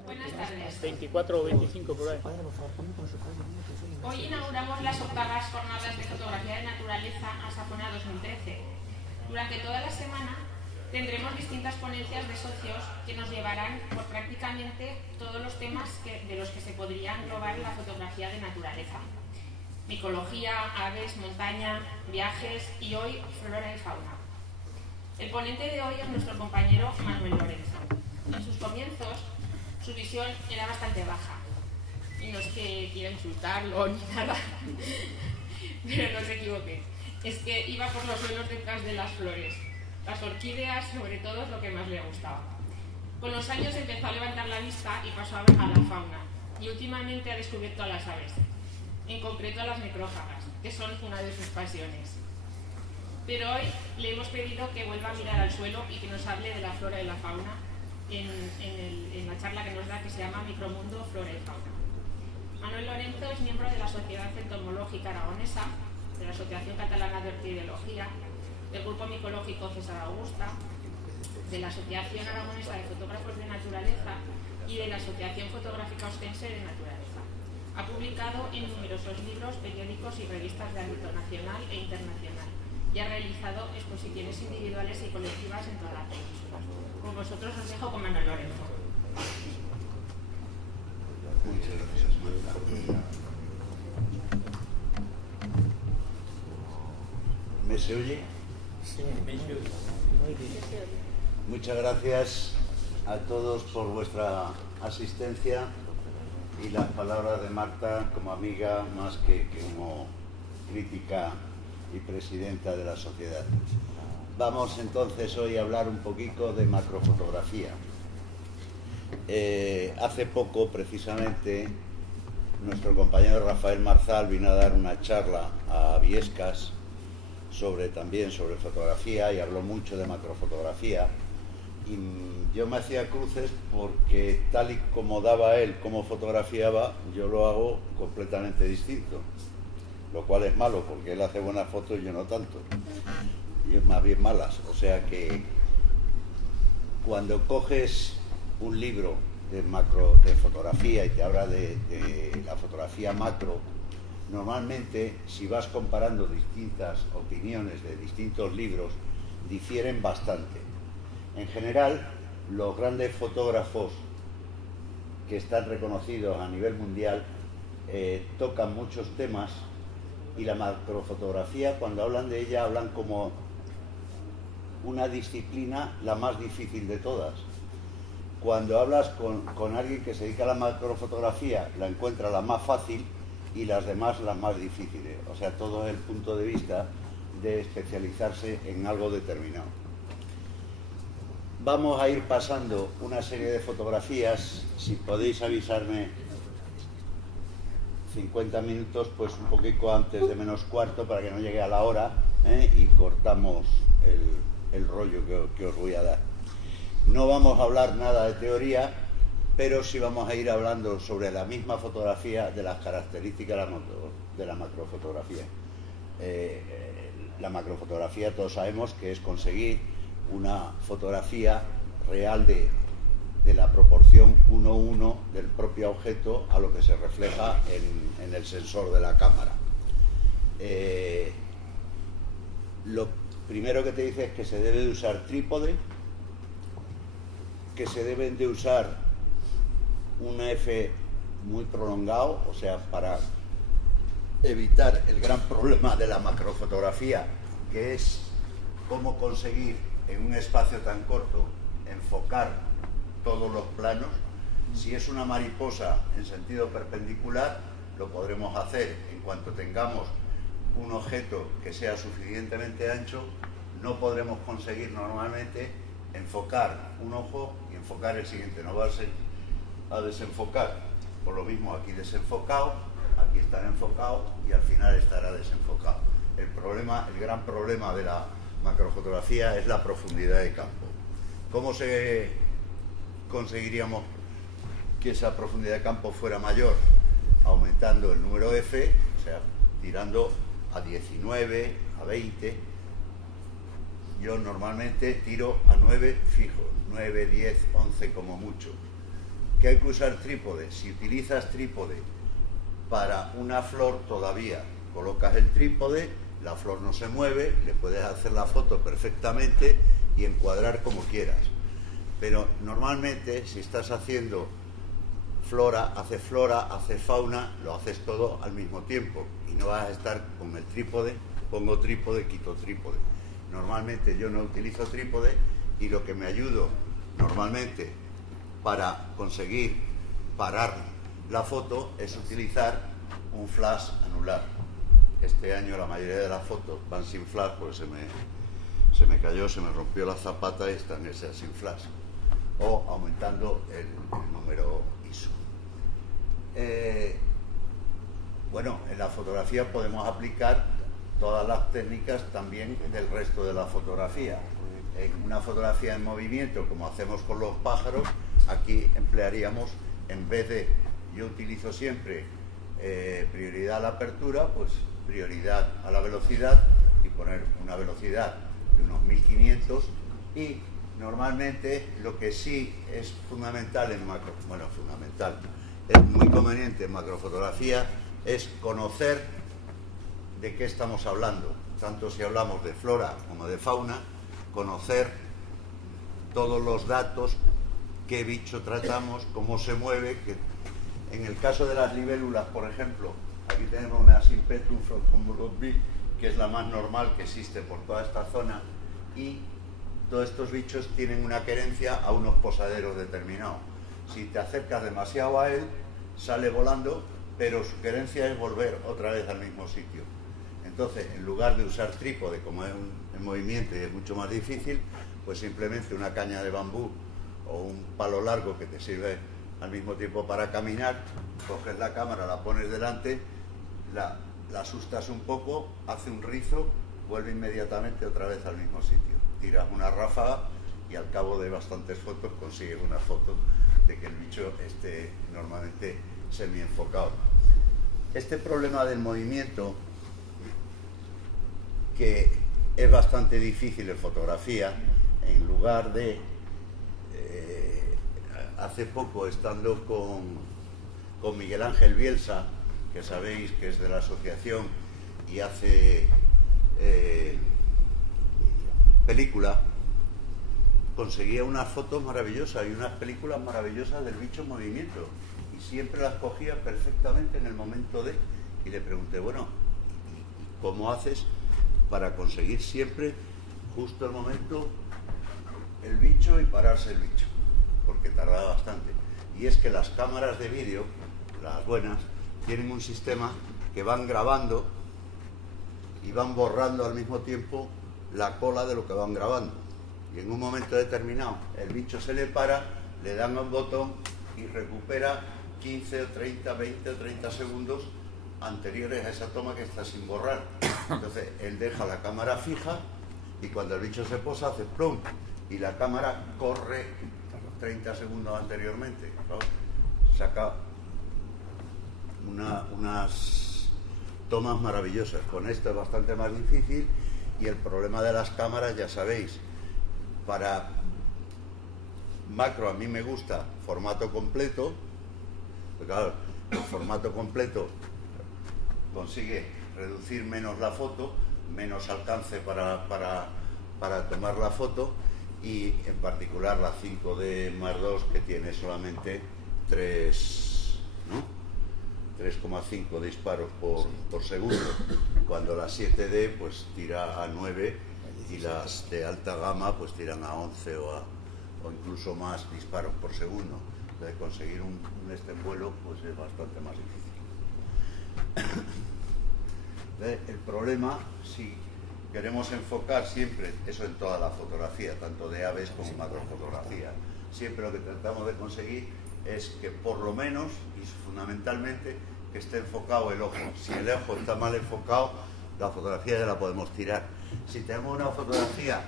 Buenas tardes. 24 o 25 por ahí. Hoy inauguramos las octavas jornadas de fotografía de naturaleza Asafona 2013. Durante toda la semana tendremos distintas ponencias de socios que nos llevarán por prácticamente todos los temas de los que se podría englobar la fotografía de naturaleza. Micología, aves, montaña, viajes y hoy flora y fauna. El ponente de hoy es nuestro compañero Manuel Lorenzo. En sus comienzos, su visión era bastante baja. Y no es que quiera insultarlo ni nada, pero no se equivoque. Es que iba por los suelos detrás de las flores. Las orquídeas, sobre todo, es lo que más le gustaba. Con los años empezó a levantar la vista y pasó a la fauna. Y últimamente ha descubierto a las aves, en concreto a las necrófagas, que son una de sus pasiones. Pero hoy le hemos pedido que vuelva a mirar al suelo y que nos hable de la flora y la fauna en la charla que nos da, que se llama Micromundo, Flora y Fauna. Manuel Lorenzo es miembro de la Sociedad Entomológica Aragonesa, de la Asociación Catalana de Orquideología, del Grupo Micológico César Augusta, de la Asociación Aragonesa de Fotógrafos de Naturaleza y de la Asociación Fotográfica Ostense de Naturaleza. Ha publicado en numerosos libros, periódicos y revistas de ámbito nacional e internacional y ha realizado exposiciones individuales y colectivas en toda la península. Con vosotros os dejo con Manuel Lorenzo. Muchas gracias, Marta. ¿Me se oye? Sí, me oye. Muy bien. Muchas gracias a todos por vuestra asistencia y las palabras de Marta como amiga más que como crítica y presidenta de la sociedad. Vamos entonces hoy a hablar un poquito de macrofotografía. Hace poco, precisamente, nuestro compañero Rafael Marzal vino a dar una charla a Viescas también sobre fotografía y habló mucho de macrofotografía. Y yo me hacía cruces porque tal y como daba él cómo fotografiaba, yo lo hago completamente distinto. Lo cual es malo porque él hace buenas fotos y yo no tanto. Y es más bien malas. O sea que cuando coges un libro de fotografía y te habla de la fotografía macro, normalmente si vas comparando distintas opiniones de distintos libros, difieren bastante. En general, los grandes fotógrafos que están reconocidos a nivel mundial tocan muchos temas, y la macrofotografía, cuando hablan de ella, hablan como una disciplina la más difícil de todas. Cuando hablas con alguien que se dedica a la macrofotografía, la encuentra la más fácil y las demás las más difíciles. O sea, todo es el punto de vista de especializarse en algo determinado. Vamos a ir pasando una serie de fotografías. Si podéis avisarme 50 minutos, pues un poquito antes de menos cuarto para que no llegue a la hora, y cortamos el rollo que os voy a dar. No vamos a hablar nada de teoría, pero sí vamos a ir hablando sobre la misma fotografía, de las características de la macrofotografía. La macrofotografía, todos sabemos que es conseguir una fotografía real de la proporción 1:1 del propio objeto a lo que se refleja en el sensor de la cámara. Lo primero que te dice es que se debe de usar trípode, que se deben de usar un F muy prolongado, o sea, para evitar el gran problema de la macrofotografía, que es cómo conseguir en un espacio tan corto enfocar todos los planos. Si es una mariposa en sentido perpendicular, lo podremos hacer en cuanto tengamos un objeto que sea suficientemente ancho. No podremos conseguir normalmente enfocar un ojo y enfocar el siguiente, no va a desenfocar. Por lo mismo, aquí desenfocado, aquí estará enfocado y al final estará desenfocado. El gran problema de la macrofotografía es la profundidad de campo. ¿Cómo conseguiríamos que esa profundidad de campo fuera mayor? Aumentando el número F, o sea, tirando a 19, a 20. Yo normalmente tiro a 9 fijos, 9, 10, 11 como mucho. que hay que usar trípode. Si utilizas trípode para una flor todavía, colocas el trípode, la flor no se mueve, le puedes hacer la foto perfectamente y encuadrar como quieras. Pero normalmente si estás haciendo flora, haces fauna, lo haces todo al mismo tiempo y no vas a estar con el trípode, pongo trípode, quito trípode. Normalmente yo no utilizo trípode y lo que me ayudo normalmente para conseguir parar la foto es utilizar un flash anular. Este año la mayoría de las fotos van sin flash porque se me cayó, se me rompió la zapata y están esas sin flash, o aumentando el número ISO. Bueno, en la fotografía podemos aplicar todas las técnicas también del resto de la fotografía. En una fotografía en movimiento, como hacemos con los pájaros, aquí emplearíamos, en vez de, yo utilizo siempre prioridad a la apertura, pues prioridad a la velocidad y poner una velocidad de unos 1500, y normalmente lo que sí es fundamental en es muy conveniente en macrofotografía es conocer de qué estamos hablando, tanto si hablamos de flora como de fauna, conocer todos los datos, qué bicho tratamos, cómo se mueve, que en el caso de las libélulas, por ejemplo, aquí tenemos una Sympetrum frostomburgosby, que es la más normal que existe por toda esta zona, y todos estos bichos tienen una querencia a unos posaderos determinados. Si te acercas demasiado a él, sale volando, pero su querencia es volver otra vez al mismo sitio. Entonces, en lugar de usar trípode, como es en movimiento y es mucho más difícil, pues simplemente una caña de bambú o un palo largo que te sirve al mismo tiempo para caminar, coges la cámara, la pones delante, la asustas un poco, hace un rizo, vuelve inmediatamente otra vez al mismo sitio. Tiras una ráfaga y al cabo de bastantes fotos consigues una foto de que el bicho esté normalmente semi-enfocado. Este problema del movimiento, que es bastante difícil en fotografía, en lugar de hace poco, estando con Miguel Ángel Bielsa, que sabéis que es de la asociación y hace película, conseguía unas fotos maravillosas y unas películas maravillosas del bicho en movimiento, y siempre las cogía perfectamente en el momento de, y le pregunté, bueno, ¿y cómo haces para conseguir siempre justo el momento el bicho y pararse el bicho? Porque tardaba bastante. Y es que las cámaras de vídeo, las buenas, tienen un sistema que van grabando y van borrando al mismo tiempo la cola de lo que van grabando, y en un momento determinado el bicho se le para, le dan a un botón y recupera 15 o 30, 20 o 30 segundos anteriores a esa toma que está sin borrar. Entonces él deja la cámara fija y cuando el bicho se posa hace plum y la cámara corre 30 segundos anteriormente, ¿no? Saca unas tomas maravillosas. Con esto es bastante más difícil, y el problema de las cámaras, ya sabéis, para macro a mí me gusta formato completo, porque claro, el formato completo consigue reducir menos la foto, menos alcance para tomar la foto, y en particular la 5D más 2, que tiene solamente 3,5 disparos por segundo, cuando la 7D pues tira a 9 y las de alta gama pues tiran a 11 o incluso más disparos por segundo. Entonces conseguir un vuelo pues es bastante más difícil. El problema, si queremos enfocar siempre, eso en toda la fotografía, tanto de aves como macrofotografía, siempre lo que tratamos de conseguir es que por lo menos, y fundamentalmente, que esté enfocado el ojo. Si el ojo está mal enfocado, la fotografía ya la podemos tirar. Si tenemos una fotografía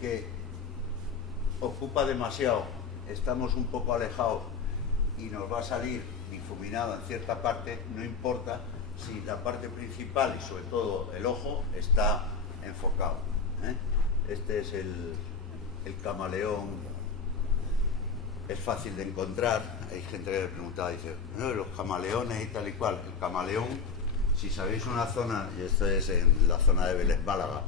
que ocupa demasiado, estamos un poco alejados y nos va a salir difuminado en cierta parte, no importa si la parte principal y sobre todo el ojo está enfocado, ¿eh? Este es el camaleón es fácil de encontrar. Hay gente que me preguntaba, dice, no, los camaleones y tal y cual. El camaleón, si sabéis una zona, y esto es en la zona de Vélez Málaga,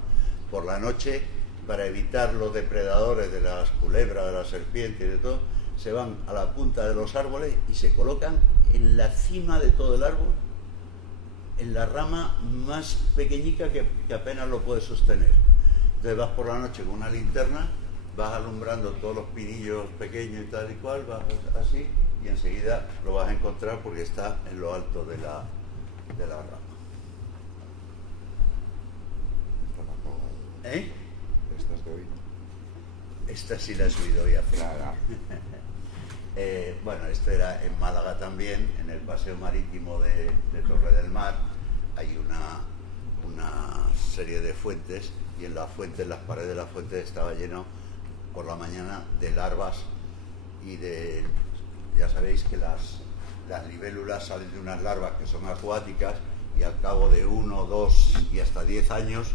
por la noche, para evitar los depredadores de las culebras, de las serpientes y de todo, se van a la punta de los árboles y se colocan en la cima de todo el árbol, en la rama más pequeñica que apenas lo puede sostener. Entonces vas por la noche con una linterna, vas alumbrando todos los pinillos pequeños y tal y cual, vas así y enseguida lo vas a encontrar porque está en lo alto de la rama. ¿Eh? Esta es de hoy. Esta sí la he subido hoy a Claro. Bueno, esto era en Málaga también, en el paseo marítimo de Torre del Mar. Hay una serie de fuentes y en las paredes de las fuentes estaba lleno por la mañana de larvas y ya sabéis que las libélulas salen de unas larvas que son acuáticas y al cabo de 1, 2 y hasta 10 años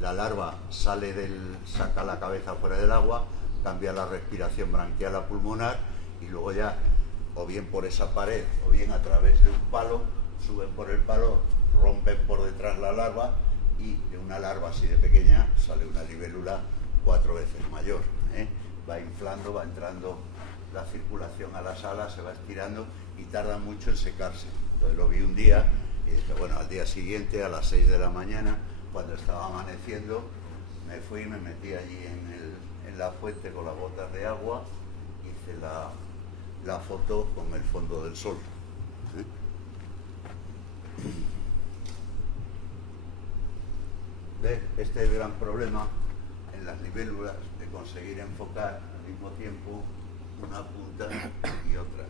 la larva saca la cabeza fuera del agua, cambia la respiración branquial a pulmonar y luego ya o bien por esa pared o bien a través de un palo suben por el palo, rompen por detrás la larva y de una larva así de pequeña sale una libélula 4 veces mayor, ¿eh? Va inflando, va entrando la circulación a las alas, se va estirando y tarda mucho en secarse. Entonces lo vi un día y dije, bueno, al día siguiente a las 6 de la mañana, cuando estaba amaneciendo, me fui y me metí allí en la fuente con las botas de agua, hice la foto con el fondo del sol. ¿Ves? Este es el gran problema en las libélulas, de conseguir enfocar al mismo tiempo una punta y otra.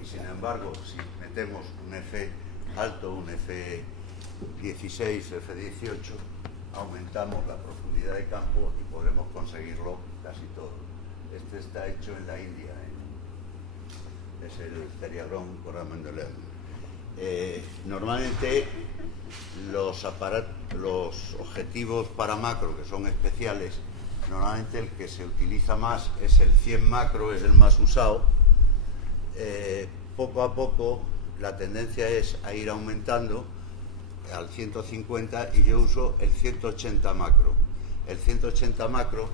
Y sin embargo, si metemos un F alto, un F16, F18, aumentamos la profundidad de campo y podremos conseguirlo casi todo. Este está hecho en la India, ¿eh? Es el Ceriagrón coramendoleum. Normalmente los objetivos para macro, que son especiales, normalmente el que se utiliza más es el 100 macro, es el más usado. Poco a poco la tendencia es a ir aumentando al 150 y yo uso el 180 macro. El 180 macro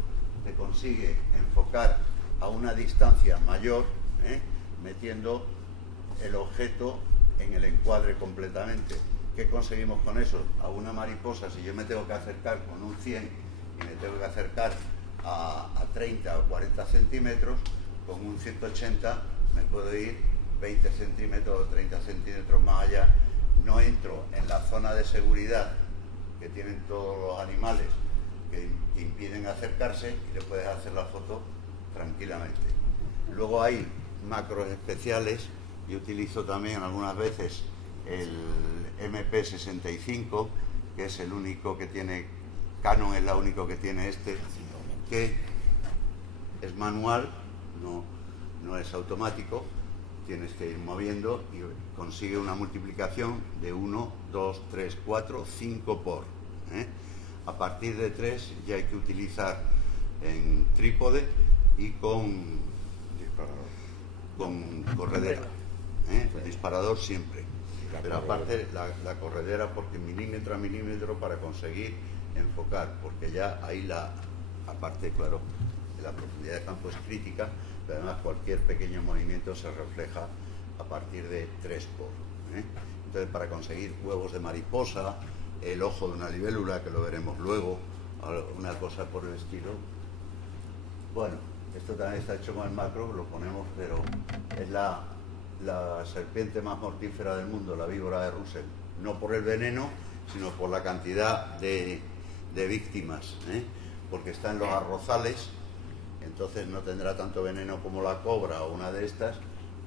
te consigue enfocar a una distancia mayor, metiendo el objeto en el encuadre completamente. ¿Qué conseguimos con eso? A una mariposa, si yo me tengo que acercar con un 100 y me tengo que acercar a 30 o 40 centímetros, con un 180 me puedo ir 20 centímetros o 30 centímetros más allá. No entro en la zona de seguridad que tienen todos los animales que impiden acercarse y le puedes hacer la foto tranquilamente. Luego hay macros especiales. Yo utilizo también algunas veces el MP65, que es el único que tiene, Canon es la único que tiene que es manual, no es automático, tienes que ir moviendo y consigue una multiplicación de 1, 2, 3, 4, 5 por. A partir de 3 ya hay que utilizar en trípode y con corredera. El disparador siempre, pero aparte la corredera, porque milímetro a milímetro para conseguir enfocar, porque ya ahí aparte, claro, la profundidad de campo es crítica, pero además cualquier pequeño movimiento se refleja a partir de 3 por. Entonces, para conseguir huevos de mariposa, el ojo de una libélula, que lo veremos luego, una cosa por el estilo. Bueno, esto también está hecho con el macro, lo ponemos, pero es la serpiente más mortífera del mundo, la víbora de Russell, no por el veneno, sino por la cantidad de víctimas, porque está en los arrozales, entonces no tendrá tanto veneno como la cobra o una de estas,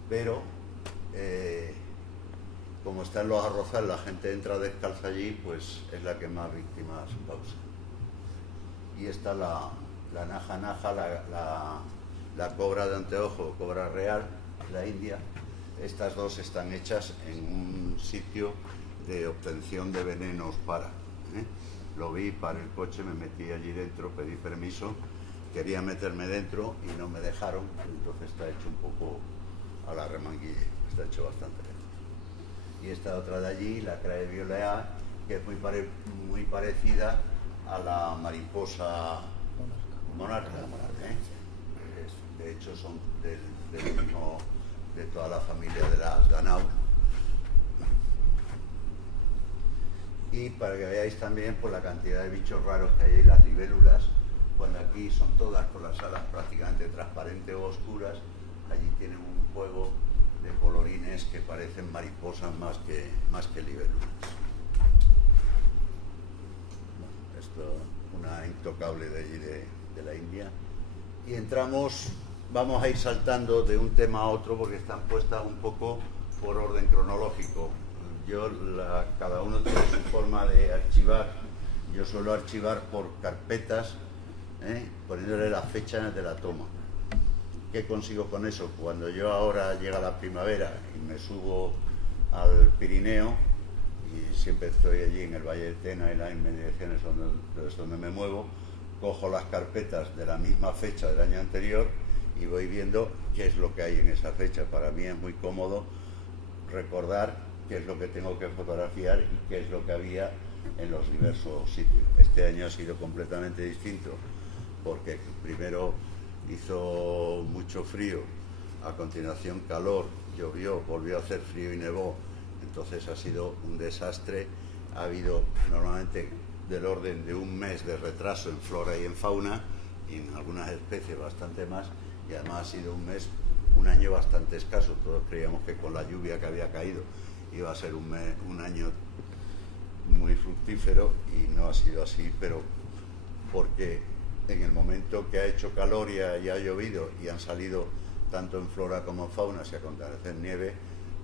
pero como está en los arrozales, la gente entra descalza allí, pues es la que más víctimas causa. Y está la naja, la cobra de anteojo, cobra real, la India. Estas dos están hechas en un sitio de obtención de venenos para. Lo vi, para el coche, me metí allí dentro, pedí permiso quería meterme dentro y no me dejaron, entonces está hecho un poco a la remanguille, está hecho bastante bien. Y esta otra de allí, la Crae violea, que es muy parecida a la mariposa monarca, de hecho son del mismo, de toda la familia de las Danau. Y para que veáis también por la cantidad de bichos raros que hay en las libélulas, cuando aquí son todas con las alas prácticamente transparentes o oscuras, allí tienen un juego de colorines que parecen mariposas más que libélulas. Bueno, esto una intocable de allí de la India. Y entramos, vamos a ir saltando de un tema a otro porque están puestas un poco por orden cronológico. Cada uno tiene su forma de archivar. Yo suelo archivar por carpetas, poniéndole la fecha de la toma. ¿Qué consigo con eso? Cuando yo ahora llega la primavera y me subo al Pirineo, y siempre estoy allí en el Valle del Tena y las inmediaciones donde me muevo, cojo las carpetas de la misma fecha del año anterior y voy viendo qué es lo que hay en esa fecha. Para mí es muy cómodo recordar qué es lo que tengo que fotografiar y qué es lo que había en los diversos sitios. Este año ha sido completamente distinto porque primero hizo mucho frío, a continuación calor, llovió, volvió a hacer frío y nevó, entonces ha sido un desastre. Ha habido normalmente del orden de un mes de retraso en flora y en fauna, y en algunas especies bastante más, y además ha sido un año bastante escaso. Todos creíamos que con la lluvia que había caído iba a ser un año muy fructífero y no ha sido así, pero porque en el momento que ha hecho calor y ha llovido y han salido tanto en flora como en fauna, si acontece nieve,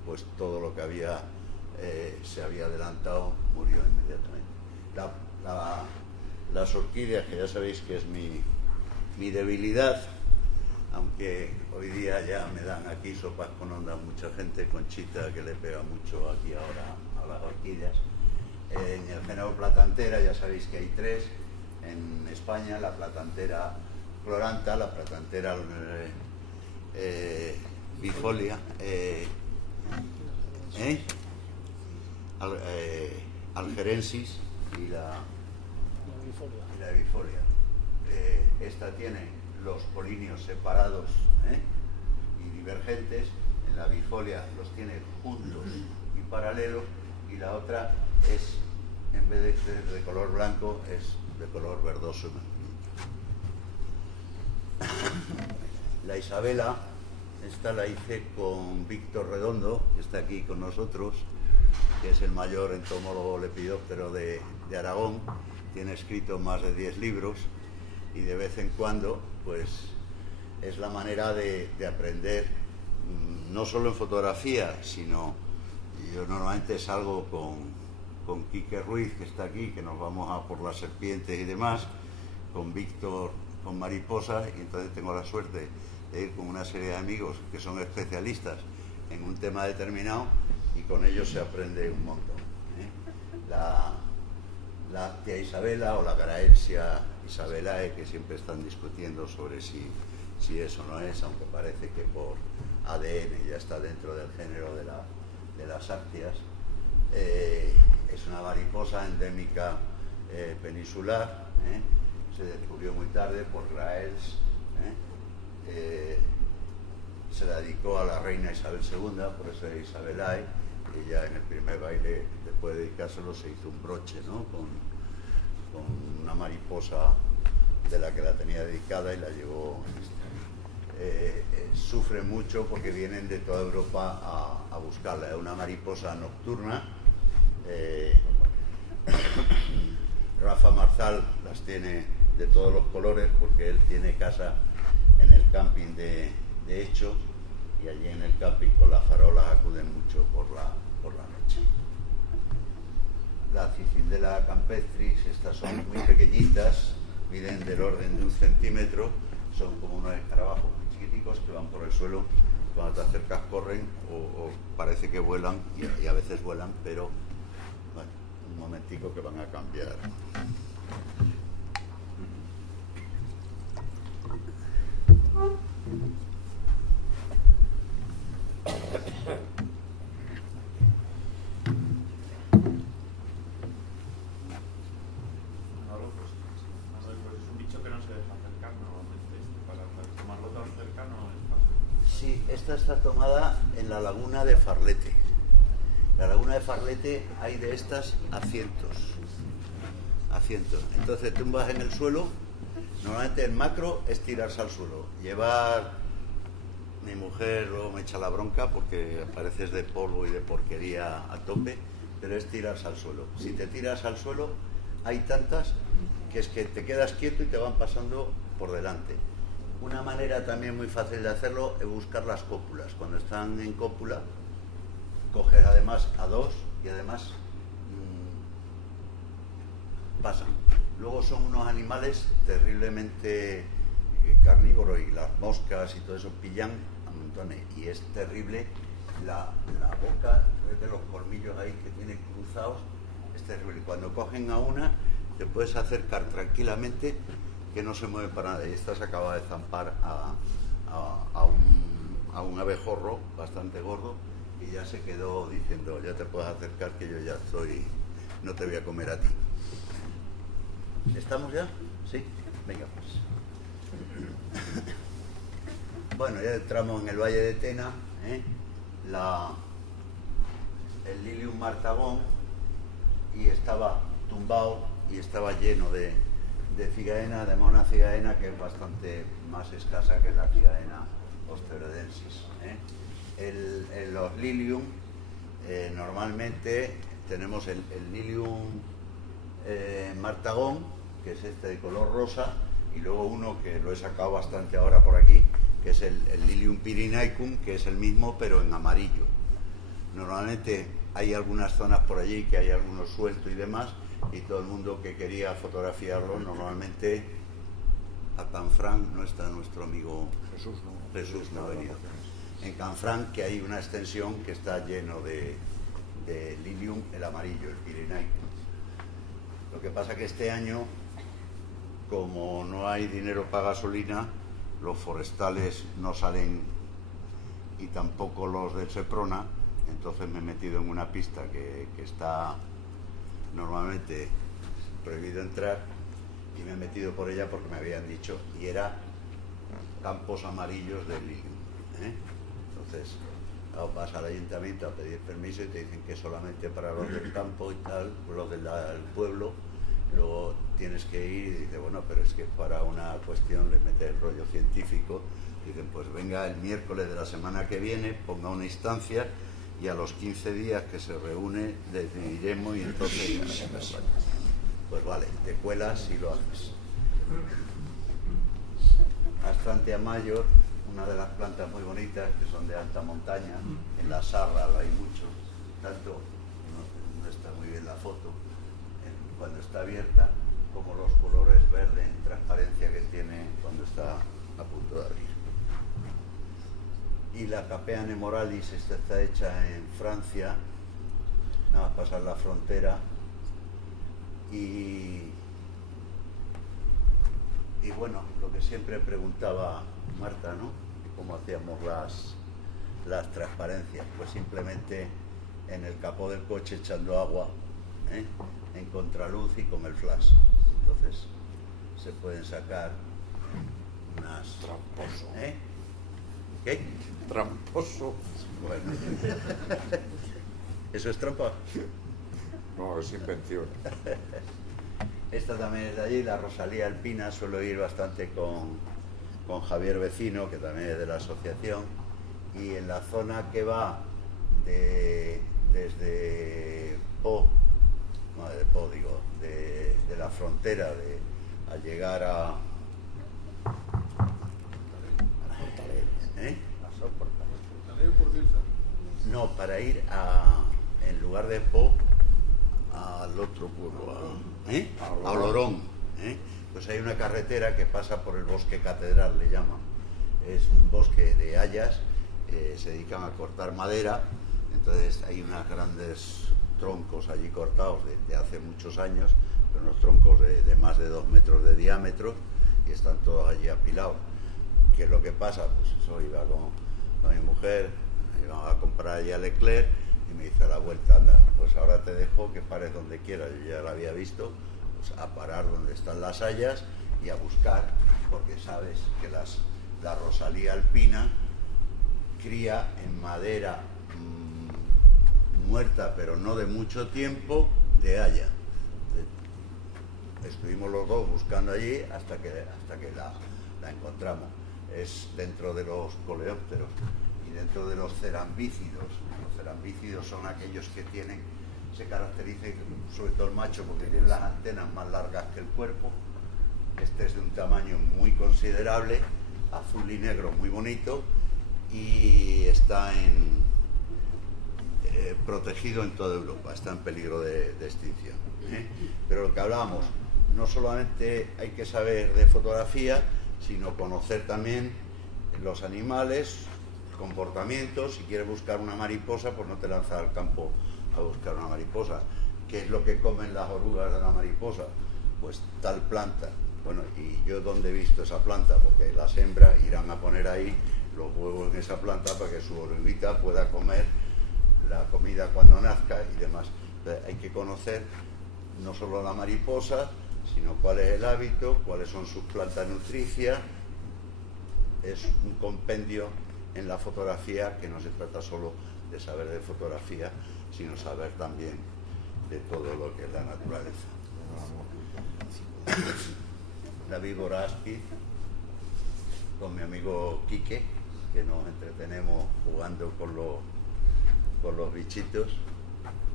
pues todo lo que había se había adelantado murió inmediatamente. Las orquídeas, que ya sabéis que es mi debilidad, aunque hoy día ya me dan aquí sopas con ondas mucha gente, Conchita, que le pega mucho aquí ahora a las orquídeas. En el género Platantera ya sabéis que hay tres en España: la Platantera cloranta, la Platantera bifolia, algerensis y la bifolia. Esta tiene los polinios separados y divergentes. En la bifolia los tiene juntos y paralelos, y la otra es, en vez de ser de color blanco, es de color verdoso. La Isabela, esta la hice con Víctor Redondo, que está aquí con nosotros, que es el mayor entomólogo lepidóptero de Aragón. Tiene escrito más de 10 libros y de vez en cuando pues es la manera de aprender, no solo en fotografía, sino yo normalmente salgo con Quique Ruiz, que está aquí, que nos vamos a por las serpientes y demás, con Víctor con mariposas, y entonces tengo la suerte de ir con una serie de amigos que son especialistas en un tema determinado, y con ellos se aprende un montón. La Actia Isabela o la Graelsia Isabelae, que siempre están discutiendo sobre si eso no es, aunque parece que por ADN ya está dentro del género de las Actias. Es una mariposa endémica peninsular, se descubrió muy tarde por Graels, se la dedicó a la reina Isabel II, por eso es Isabelae, y ya en el primer baile, después de dedicárselo, se hizo un broche, ¿no? con una mariposa de la que la tenía dedicada y la llevó. Sufre mucho porque vienen de toda Europa a buscarla. Es una mariposa nocturna. Rafa Marzal las tiene de todos los colores porque él tiene casa en el camping de Hecho, y allí en el camping con las farolas acuden mucho por la noche. La Cicindela campestris, estas son muy pequeñitas, miden del orden de 1 centímetro, son como unos escarabajos muy chiquiticos que van por el suelo, cuando te acercas corren o parece que vuelan, y a veces vuelan, pero bueno, un momentico que van a cambiar. está tomada en la laguna de Farlete. La laguna de Farlete hay de estas a cientos. A cientos. Entonces tú vas en el suelo, normalmente el macro es tirarse al suelo. Mi mujer luego me echa la bronca porque apareces de polvo y de porquería a tope, pero es tirarse al suelo. Si te tiras al suelo, hay tantas que es que te quedas quieto y te van pasando por delante. Una manera también muy fácil de hacerlo es buscar las cópulas. Cuando están en cópula, coges además a dos y además pasan. Luego son unos animales terriblemente carnívoros y las moscas y todo eso pillan a montones. Y es terrible la boca de los colmillos ahí que tienen cruzados, es terrible. Cuando cogen a una, te puedes acercar tranquilamente que no se mueve para nada. Y esta se acaba de zampar a un abejorro bastante gordo y ya se quedó diciendo, ya te puedes acercar que yo ya estoy, no te voy a comer a ti. ¿Estamos ya? Sí, venga pues. Bueno, ya entramos en el Valle de Tena, el Lilium martagón, y estaba tumbado y estaba lleno de cigaena, de mona cigaena, que es bastante más escasa que la cigaena osterodensis. Los Lilium, normalmente tenemos el Lilium martagón, que es este de color rosa, y luego uno que lo he sacado bastante ahora por aquí, que es el Lilium pyrenaicum, que es el mismo pero en amarillo. Normalmente hay algunas zonas por allí que hay algunos sueltos y demás, y todo el mundo que quería fotografiarlo, normalmente a Canfranc no está nuestro amigo Jesús no ha venido. En Canfranc, que hay una extensión que está lleno de Lilium, el amarillo, el pyrenaicum. Lo que pasa que este año, como no hay dinero para gasolina, los forestales no salen y tampoco los del Seprona. Entonces me he metido en una pista que está normalmente prohibido entrar, y me he metido por ella porque me habían dicho, y era campos amarillos de Lilium. Entonces vas al ayuntamiento a pedir permiso y te dicen que solamente para los del campo y tal, los del pueblo. Luego tienes que ir y dices, bueno, pero es que para una cuestión le mete el rollo científico. Dicen, pues venga el miércoles de la semana que viene, ponga una instancia y a los 15 días que se reúne decidiremos, y entonces pues vale, te cuelas y lo haces. Astrantia major, una de las plantas muy bonitas que son de alta montaña, en la Sarra lo hay mucho, tanto, no está muy bien la foto, cuando está abierta, como los colores verde en transparencia que tiene cuando está a punto de abrir. Y la Capea nemoralis, esta está hecha en Francia, nada más pasar la frontera, y bueno, lo que siempre preguntaba Marta, ¿no? ¿Cómo hacíamos las transparencias? Pues simplemente en el capó del coche echando agua, en contraluz y con el flash. Entonces se pueden sacar unas... Tramposo. ¿Qué? Tramposo. Bueno. ¿Eso es trampa? No, es invención. Esta también es de allí, la Rosalía alpina. Suelo ir bastante con Javier Vecino, que también es de la asociación, y en la zona que va desde Po, no, de Po digo, de la frontera, al llegar a... No, para ir en lugar de Po, al otro pueblo, a Olorón. Pues hay una carretera que pasa por el bosque catedral, le llaman. Es un bosque de hayas, se dedican a cortar madera, entonces hay unos grandes troncos allí cortados de hace muchos años, pero unos troncos de más de 2 metros de diámetro, y están todos allí apilados. ¿Qué es lo que pasa? Pues eso, iba con mi mujer, íbamos a comprar allí a Leclerc, y me dice a la vuelta, anda, pues ahora te dejo que pares donde quieras. Yo ya la había visto, pues a parar donde están las hayas y a buscar, porque sabes que la Rosalía alpina cría en madera muerta, pero no de mucho tiempo, de haya. Estuvimos los dos buscando allí hasta que la encontramos. Es dentro de los coleópteros y dentro de los cerambícidos. Los cerambícidos son aquellos que se caracterizan, sobre todo el macho, porque tiene las antenas más largas que el cuerpo. Este es de un tamaño muy considerable, azul y negro, muy bonito, y está protegido en toda Europa, está en peligro de extinción. Pero lo que hablábamos, no solamente hay que saber de fotografía, sino conocer también los animales, comportamientos. Si quieres buscar una mariposa, pues no te lanzas al campo a buscar una mariposa. ¿Qué es lo que comen las orugas de la mariposa? Pues tal planta. Bueno, ¿y yo dónde he visto esa planta? Porque las hembras irán a poner ahí los huevos en esa planta para que su oruguita pueda comer la comida cuando nazca y demás. Entonces, hay que conocer no solo la mariposa, sino cuál es el hábito, cuáles son sus plantas nutricias. Es un compendio en la fotografía, que no se trata solo de saber de fotografía, sino saber también de todo lo que es la naturaleza. La víbora áspid, con mi amigo Quique, que nos entretenemos jugando con los bichitos.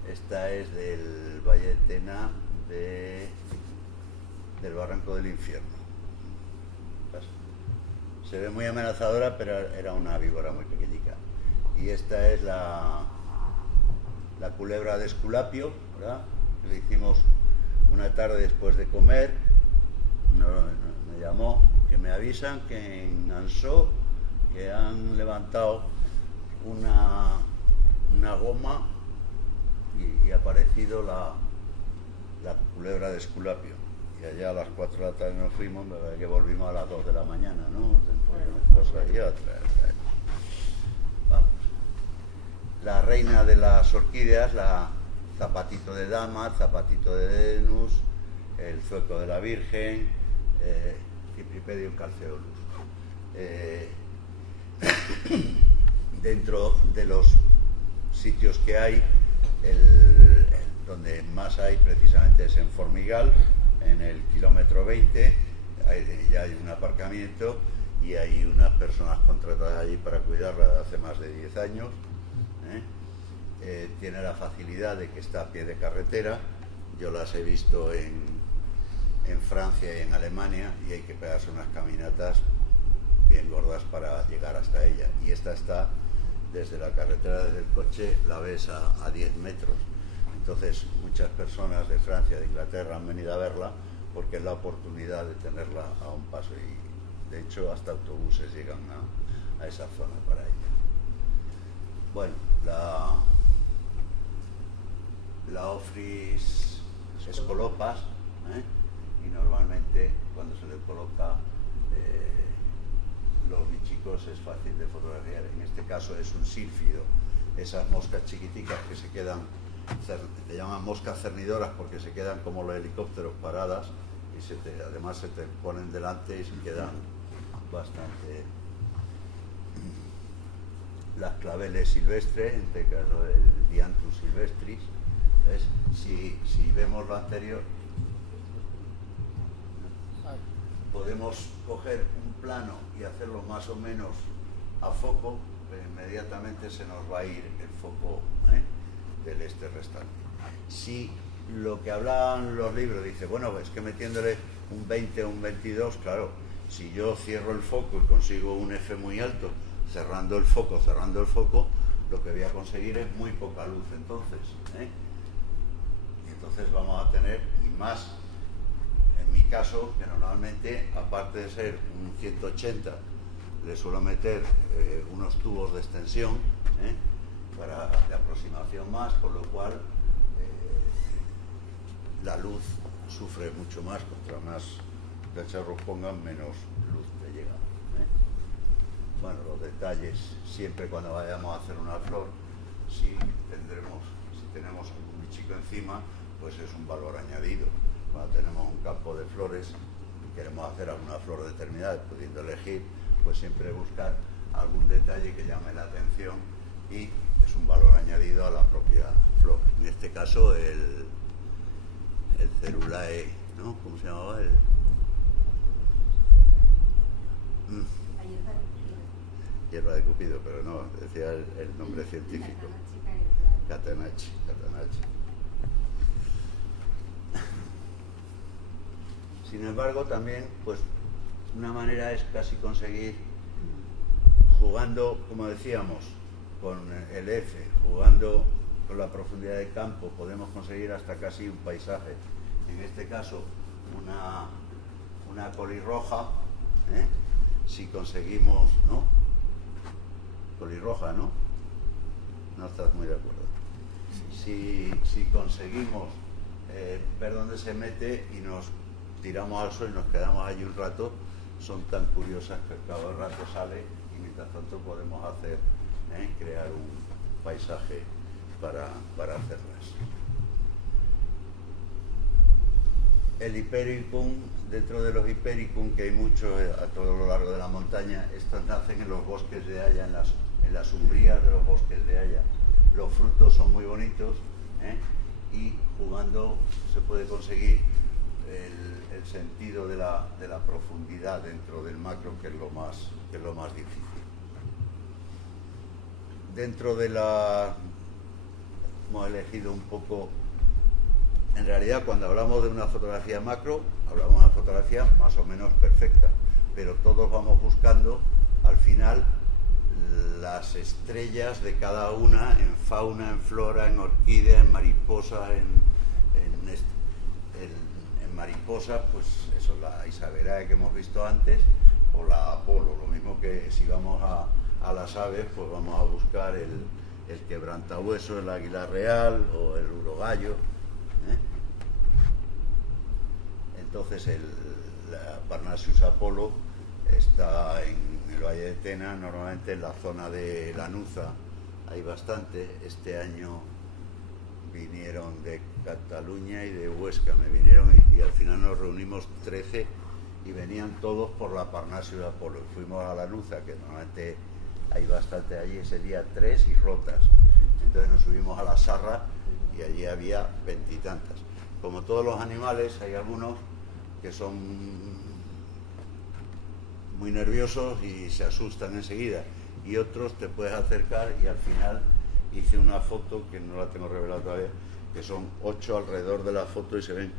Esta es del Valle de Tena, del Barranco del Infierno. Se ve muy amenazadora, pero era una víbora muy pequeñica. Y esta es la culebra de Esculapio, ¿verdad? Le hicimos una tarde después de comer. Me llamó, que me avisan que en Ansó que han levantado una goma y ha aparecido la culebra de Esculapio. Y allá a las 4 de la tarde nos fuimos, verdad que volvimos a las 2 de la mañana, ¿no? Una cosa y otra. Vamos. La reina de las orquídeas, la zapatito de dama, zapatito de Venus, el zueco de la Virgen, Cypripedium calceolus. Dentro de los sitios que hay, donde más hay precisamente es en Formigal, en el kilómetro 20, ya hay un aparcamiento y hay unas personas contratadas allí para cuidarla desde hace más de 10 años. Tiene la facilidad de que está a pie de carretera. Yo las he visto en Francia y en Alemania, y hay que pegarse unas caminatas bien gordas para llegar hasta ella. Y esta está desde la carretera, desde el coche, la ves a 10 metros. Entonces muchas personas de Francia, de Inglaterra han venido a verla porque es la oportunidad de tenerla a un paso, y de hecho hasta autobuses llegan a esa zona para ella. Bueno, la Ophrys scolopas, y normalmente cuando se le coloca los bichicos es fácil de fotografiar. En este caso es un sílfido, esas moscas chiquiticas que se quedan, se llaman moscas cernidoras porque se quedan como los helicópteros paradas, y además se te ponen delante y se quedan bastante. Las claveles silvestres, en este caso el Dianthus silvestris. ¿Ves? Si vemos lo anterior, podemos coger un plano y hacerlo más o menos a foco, pero inmediatamente se nos va a ir el foco del este restante. Si lo que hablaban los libros dice, bueno, es que metiéndole un 20 o un 22, claro, si yo cierro el foco y consigo un F muy alto, cerrando el foco, lo que voy a conseguir es muy poca luz entonces. Y entonces vamos a tener, y más en mi caso, que normalmente, aparte de ser un 180, le suelo meter unos tubos de extensión de aproximación más, con lo cual la luz sufre mucho más. Contra más cacharros pongan, menos luz te llega. Bueno, los detalles, siempre cuando vayamos a hacer una flor, si tenemos un bichico encima, pues es un valor añadido. Cuando tenemos un campo de flores y queremos hacer alguna flor determinada, pudiendo elegir, pues siempre buscar algún detalle que llame la atención y es un valor añadido a la propia flor. En este caso el Cerulae, ¿no? ¿Cómo se llamaba? Hierba de Cupido, pero no, decía el nombre científico. Catenacci. Sin embargo, también, pues, una manera es casi conseguir, jugando, como decíamos, con el F, jugando con la profundidad de campo, podemos conseguir hasta casi un paisaje. En este caso, una colirroja, si conseguimos, ¿no? Colirroja, ¿no? No estás muy de acuerdo. Si conseguimos ver dónde se mete y nos tiramos al suelo y nos quedamos allí un rato, son tan curiosas que al cabo del rato sale y mientras tanto podemos hacer, crear un paisaje para hacerlas. El Hipericum, dentro de los Hipericum, que hay muchos a todo lo largo de la montaña, estos nacen en los bosques de haya, en las umbrías de los bosques de haya. Los frutos son muy bonitos, y jugando se puede conseguir el sentido de la profundidad dentro del macro, que es lo más difícil. Dentro de hemos elegido un poco, en realidad cuando hablamos de una fotografía macro, hablamos de una fotografía más o menos perfecta, pero todos vamos buscando al final las estrellas de cada una en fauna, en flora, en orquídea, en mariposa, en mariposa, pues eso, la Isabelae que hemos visto antes, o la Apolo. Lo mismo que si vamos a las aves, pues vamos a buscar el quebrantahueso, el águila real o el urogallo. Entonces la Parnasius Apollo está en el Valle de Tena, normalmente en la zona de Lanuza hay bastante. Este año vinieron de Cataluña y de Huesca, me vinieron y al final nos reunimos 13 y venían todos por la Parnasius Apollo. Fuimos a Lanuza, que normalmente hay bastante allí, ese día 3 y rotas. Entonces nos subimos a la Sarra y allí había 20 y tantas. Como todos los animales, hay algunos que son muy nerviosos y se asustan enseguida, y otros te puedes acercar, y al final hice una foto que no la tengo revelada todavía, que son 8 alrededor de la foto y se ven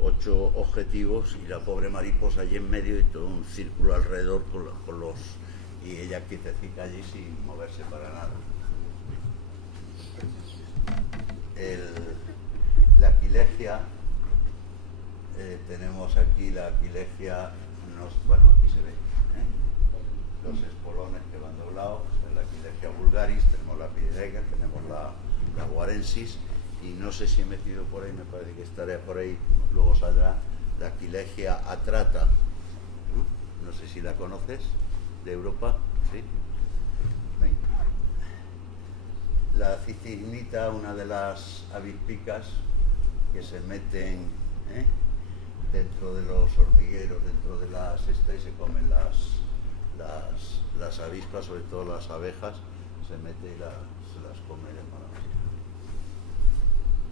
8 objetivos y la pobre mariposa allí en medio y todo un círculo alrededor con los y ella quietecita allí sin moverse para nada. La aquilegia, tenemos aquí la aquilegia, bueno, aquí se ve, los espolones que van doblados, la aquilegia vulgaris, tenemos la pidega, tenemos la guarensis, y no sé si he metido por ahí, me parece que estaré por ahí, luego saldrá la aquilegia atrata, no sé si la conoces, de Europa, ¿sí? Venga. La cicignita, una de las avispicas que se meten dentro de los hormigueros, dentro de las y se comen las avispas, sobre todo las abejas, se mete y se las come de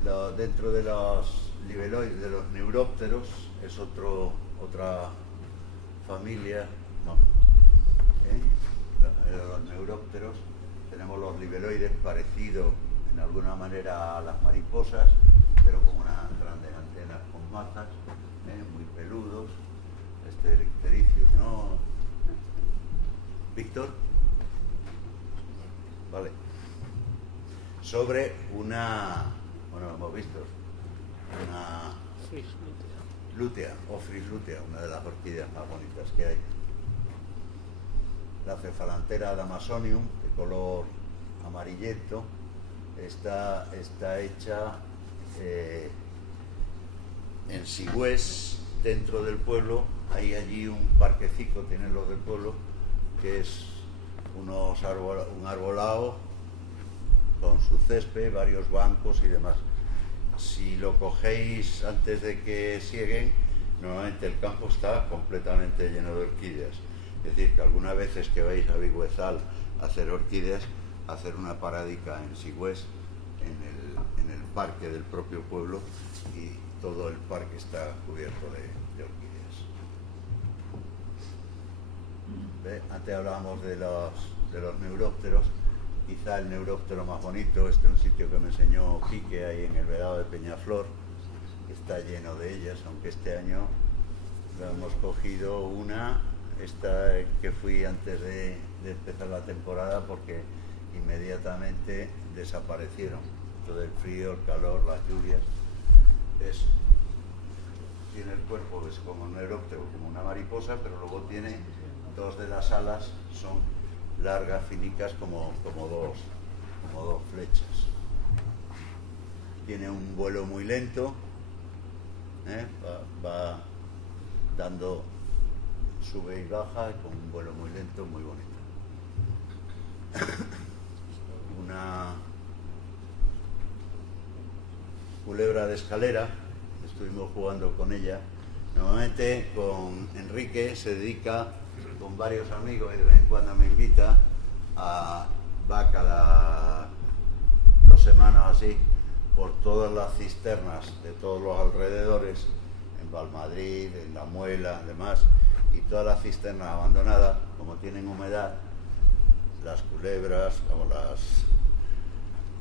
maravilla. Dentro de los libeloides, de los neurópteros, es otra familia, los neurópteros, tenemos los libeloides parecidos en alguna manera a las mariposas, pero con unas grandes antenas con mazas, muy peludos, Eryctericius, ¿no? ¿Víctor? Vale. Sobre una, bueno, lo hemos visto, una lútea, Ophrys lútea, una de las orquídeas más bonitas que hay. La Cephalantera damasonium, de color amarillento, está hecha en Sigüés, dentro del pueblo. Hay allí un parquecito, tienen los del pueblo, que es un arbolado con su césped, varios bancos y demás. Si lo cogéis antes de que sieguen, normalmente el campo está completamente lleno de orquídeas. Es decir, que algunas veces que vais a Biguezal a hacer orquídeas, hacer una paradica en Sigüés, en el parque del propio pueblo, y todo el parque está cubierto de orquídeas. ¿Ve? Antes hablábamos de los neurópteros. Quizá el neuróptero más bonito, este es un sitio que me enseñó Quique ahí en el Vedado de Peñaflor, que está lleno de ellas, aunque este año lo hemos cogido una, esta que fui antes de empezar la temporada, porque inmediatamente desaparecieron. Todo el frío, el calor, las lluvias. Tiene el cuerpo, es como un neuróptero, como una mariposa, pero luego tiene dos de las alas, son largas, finicas, como dos flechas. Tiene un vuelo muy lento, va dando, sube y baja con un vuelo muy lento, muy bonito. Una culebra de escalera, estuvimos jugando con ella. Normalmente con Enrique se dedica, con varios amigos, y de vez en cuando me invita va cada 2 semanas así por todas las cisternas de todos los alrededores, en Valmadrid, en La Muela, demás, y todas las cisternas abandonadas, como tienen humedad, las culebras,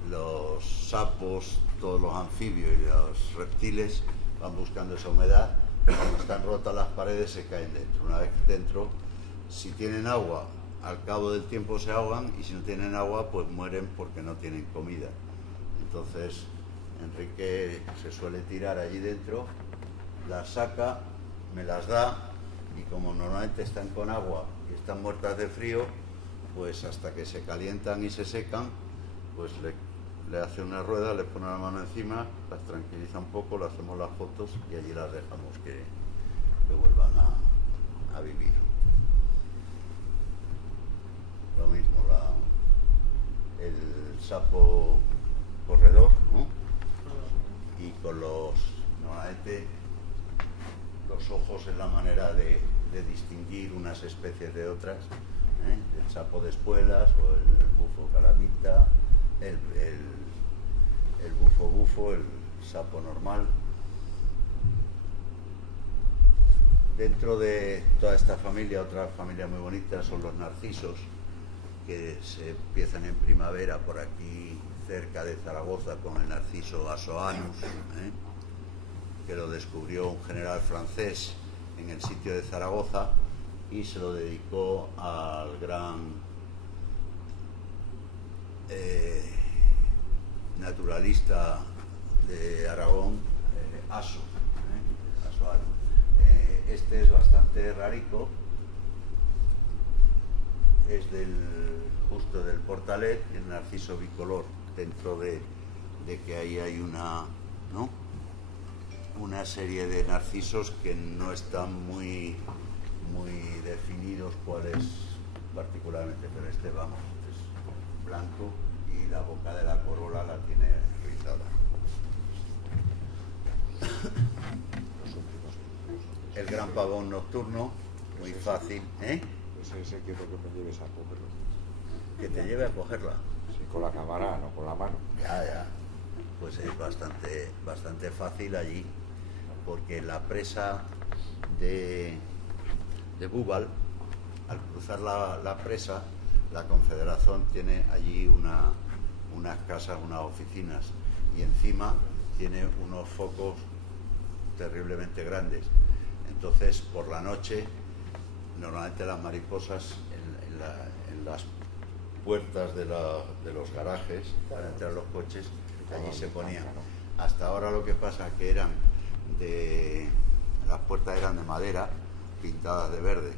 los sapos, todos los anfibios y los reptiles van buscando esa humedad. Cuando están rotas las paredes se caen dentro. Una vez dentro, si tienen agua, al cabo del tiempo se ahogan, y si no tienen agua, pues mueren porque no tienen comida. Entonces Enrique se suele tirar allí dentro, las saca, me las da, y como normalmente están con agua y están muertas de frío, pues hasta que se calientan y se secan, pues le hace una rueda, le pone la mano encima, las tranquiliza un poco, le hacemos las fotos y allí las dejamos que vuelvan a vivir. Lo mismo el sapo corredor, ¿no? Y con normalmente los ojos es la manera de distinguir unas especies de otras, el sapo de espuelas o el bufo calamita, el bufo, el sapo normal. Dentro de toda esta familia, otra familia muy bonita son los narcisos, que se empiezan en primavera por aquí cerca de Zaragoza con el narciso asoanus, que lo descubrió un general francés en el sitio de Zaragoza y se lo dedicó al gran naturalista de Aragón, Asoanus. Este es bastante rarico, es justo del Portalet, el narciso bicolor, dentro de que ahí hay una serie de narcisos que no están muy definidos cuáles particularmente, pero este es blanco y la boca de la corola la tiene rizada. El gran pavón nocturno, muy fácil, Ese quiero que me lleves a cogerlo. Que te lleve a cogerla. Sí, con la cámara, no con la mano. Ya. Pues es bastante fácil allí, porque la presa de Búbal, al cruzar la presa, la Confederación tiene allí unas casas, unas oficinas, y encima tiene unos focos terriblemente grandes. Entonces, por la noche, normalmente las mariposas en las puertas de los garajes para entrar los coches, allí se ponían. Hasta ahora lo que pasa es que las puertas eran de madera pintadas de verde.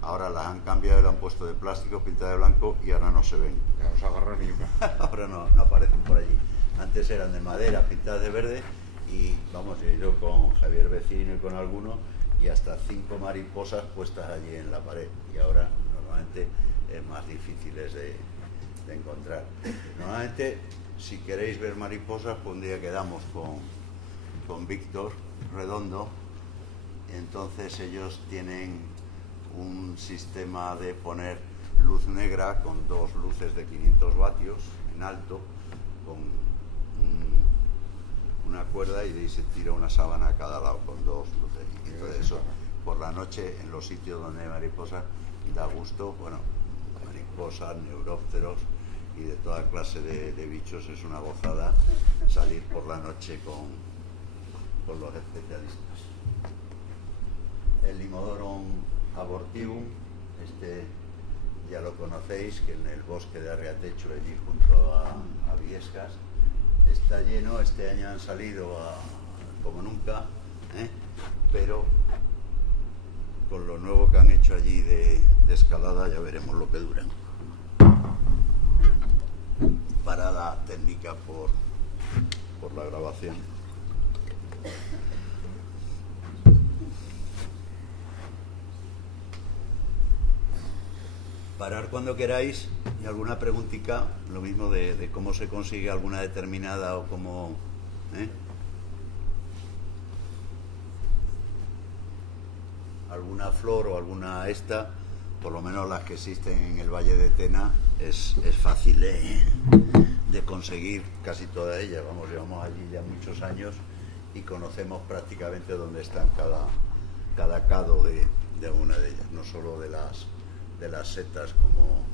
Ahora las han cambiado y las han puesto de plástico, pintadas de blanco, y ahora no se ven. Ya no se agarra ni una. Ahora no aparecen por allí. Antes eran de madera pintadas de verde, y vamos, he ido con Javier Vecino y con alguno, y hasta 5 mariposas puestas allí en la pared, y ahora normalmente es más difíciles de encontrar. Normalmente, si queréis ver mariposas, pues un día quedamos con Víctor Redondo. Entonces ellos tienen un sistema de poner luz negra con dos luces de 500 vatios en alto, con una cuerda, y de ahí se tira una sábana a cada lado con dos luces. Y entonces eso, por la noche, en los sitios donde hay mariposas, da gusto. Bueno, mariposas, neurópteros y de toda clase de bichos. Es una gozada salir por la noche con los especialistas. El Limodorón abortivum, ya lo conocéis, que en el bosque de Arriatecho, allí junto a Viescas, está lleno. Este año han salido como nunca, pero con lo nuevo que han hecho allí de escalada ya veremos lo que duran. Parada técnica por la grabación. Parar cuando queráis, y alguna preguntita, lo mismo de cómo se consigue alguna determinada o cómo... alguna flor o alguna por lo menos las que existen en el Valle de Tena, es fácil de conseguir casi todas ellas. Vamos, llevamos allí ya muchos años y conocemos prácticamente dónde están cada cado de alguna de ellas, no solo de las setas como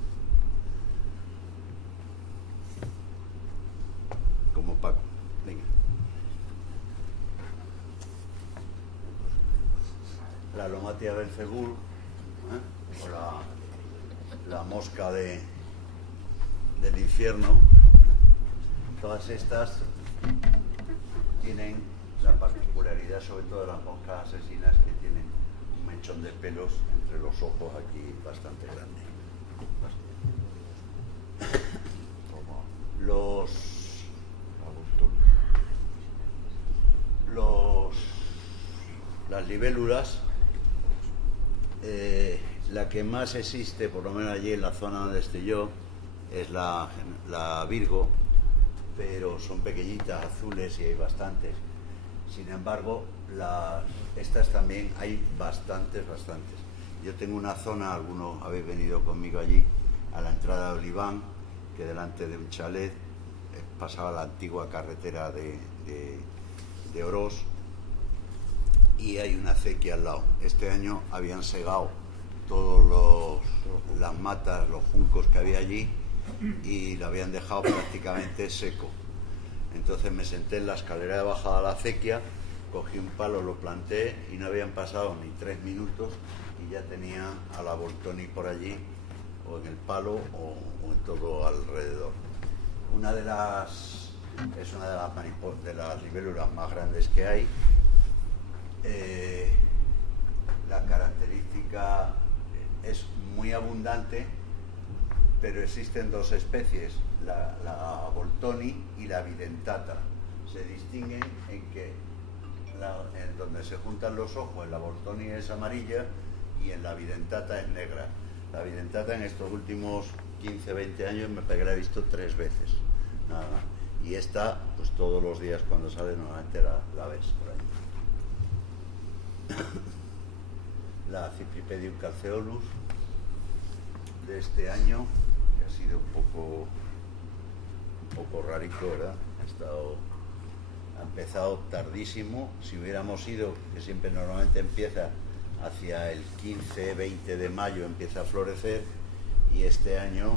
Paco. Venga. La Lomatia belcebul, o la mosca del infierno, todas estas tienen la particularidad, sobre todo las moscas asesinas, que tienen un mechón de pelos entre los ojos aquí bastante grande. Las libélulas, la que más existe, por lo menos allí en la zona donde estoy yo, es la Virgo, pero son pequeñitas, azules, y hay bastantes. Sin embargo, estas también hay bastantes. Yo tengo una zona, algunos habéis venido conmigo allí, a la entrada de Oliván, que delante de un chalet pasaba la antigua carretera de Orós, y hay una acequia al lado. Este año habían segado todas las matas, los juncos que había allí, y lo habían dejado prácticamente seco. Entonces me senté en la escalera de bajada a la acequia, cogí un palo, lo planté, y no habían pasado ni 3 minutos y ya tenía a la Boltoni por allí, o en el palo o en todo alrededor. Es una de las libélulas más grandes que hay. La característica es muy abundante, pero existen dos especies, la Boltoni y la Videntata. Se distinguen en que en donde se juntan los ojos, en la Boltoni es amarilla y en la Videntata es negra. La Videntata en estos últimos 15-20 años me la he visto 3 veces, nada más. Y esta, pues todos los días cuando sale normalmente la ves por ahí. La Cypripedium calceolus de este año, que ha sido un poco rarito, ¿verdad? Ha empezado tardísimo. Si hubiéramos ido, que siempre normalmente empieza hacia el 15-20 de mayo, empieza a florecer, y este año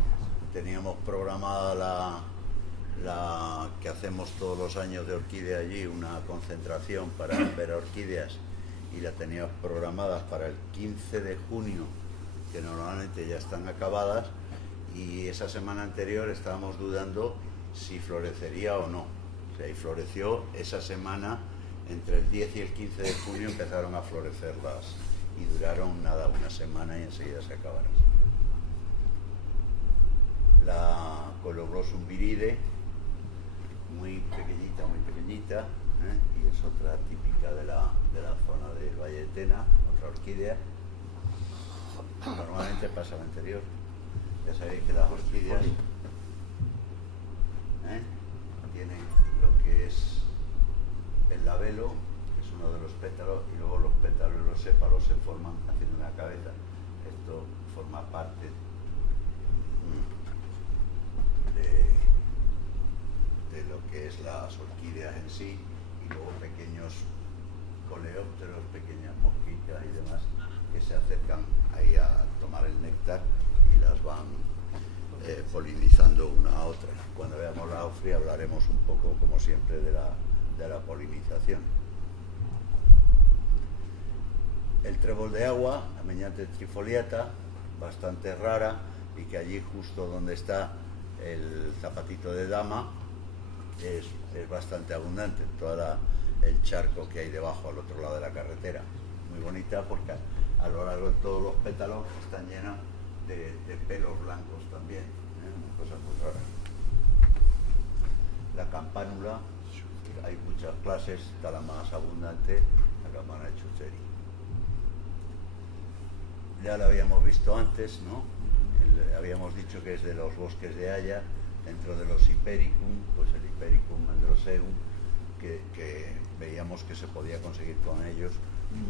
teníamos programada la que hacemos todos los años de orquídea allí, una concentración para ver orquídeas, y la teníamos programadas para el 15 de junio, que normalmente ya están acabadas, y esa semana anterior estábamos dudando si florecería o no. O sea, y floreció esa semana, entre el 10 y el 15 de junio empezaron a florecerlas, y duraron nada, una semana, y enseguida se acabaron. La Cologlosum viride, muy pequeñita, y es otra típica de la zona del Valle de Tena, otra orquídea. Normalmente pasa al anterior. Ya sabéis que las orquídeas tienen lo que es el labelo, que es uno de los pétalos, y luego los pétalos y los sépalos se forman haciendo una cabeza. Esto forma parte de lo que es las orquídeas en sí, y luego pequeños coleópteros, pequeñas mosquitas y demás que se acercan ahí a tomar el néctar y las van polinizando una a otra. Cuando veamos la ofria hablaremos un poco, como siempre, de la polinización. El trébol de agua, la Meñante trifoliata, bastante rara, y que allí justo donde está el zapatito de dama es bastante abundante, todo el charco que hay debajo al otro lado de la carretera. Muy bonita porque a lo largo de todos los pétalos están llenas de pelos blancos también, una cosa muy rara. La campánula, hay muchas clases, está la más abundante, la campana de Chucheri. Ya la habíamos visto antes, ¿no? Habíamos dicho que es de los bosques de haya, dentro de los Hipericum, pues el Hipericum androseum, que veíamos que se podía conseguir con ellos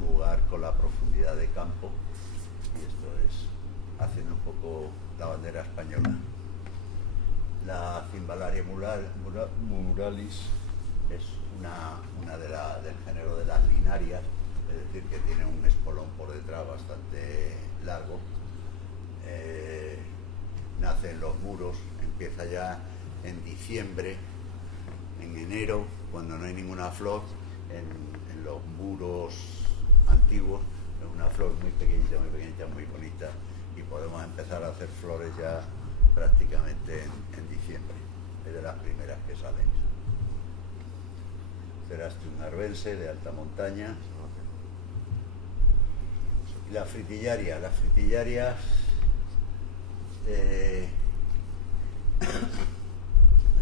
jugar con la profundidad de campo, y esto es haciendo un poco la bandera española. La Cimbalaria muralis es una del género de las linarias, es decir, que tiene un espolón por detrás bastante largo. Nace en los muros, empieza ya en diciembre, en enero, cuando no hay ninguna flor, en los muros antiguos, es una flor muy pequeñita, muy bonita, y podemos empezar a hacer flores ya prácticamente en diciembre, es de las primeras que salen. Cerastium arvense, de alta montaña. Y las fritillarias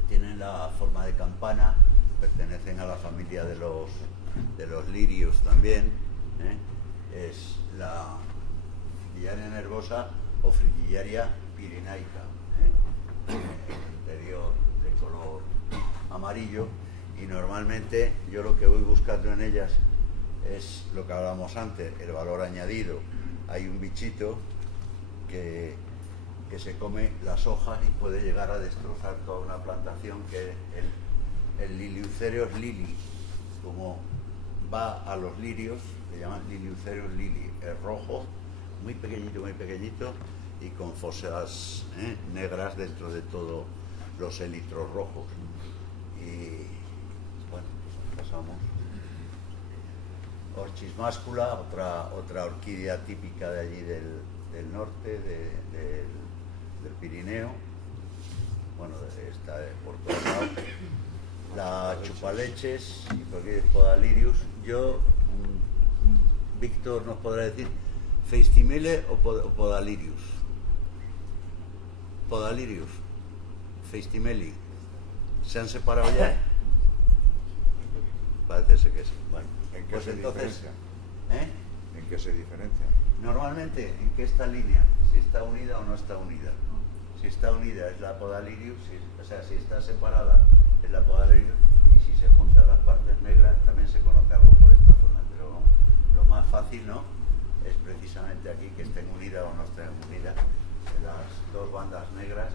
tienen la forma de campana, pertenecen a la familia de los lirios también, es la fritillaria nervosa o fritillaria pirenaica, el interior de color amarillo, y normalmente yo lo que voy buscando en ellas es lo que hablábamos antes, el valor añadido. Hay un bichito que se come las hojas y puede llegar a destrozar toda una plantación, que es el Liliucereus lili. Como va a los lirios, le llaman Liliucereus lili, es rojo, muy pequeñito y con fosas negras dentro de todos los élitros rojos. Y bueno, pasamos. Orchis máscula, otra orquídea típica de allí del norte, del Pirineo. Bueno, está por todos lados. La chupaleches, Podalirius. Yo, Víctor nos podrá decir, Feistimele o Podalirius. Podalirius, Feistimeli. ¿Se han separado ya? Parece ser que sí. Bueno, ¿En qué pues se entonces, diferencia? ¿En qué se diferencia? Normalmente, ¿en qué está línea? Si está unida o no está unida. Si está unida es la Podalirius, si está separada es la Podalirius, y si se juntan las partes negras también se conoce algo por esta zona. Pero lo más fácil, ¿no?, es precisamente aquí que estén unidas o no estén unidas, que las dos bandas negras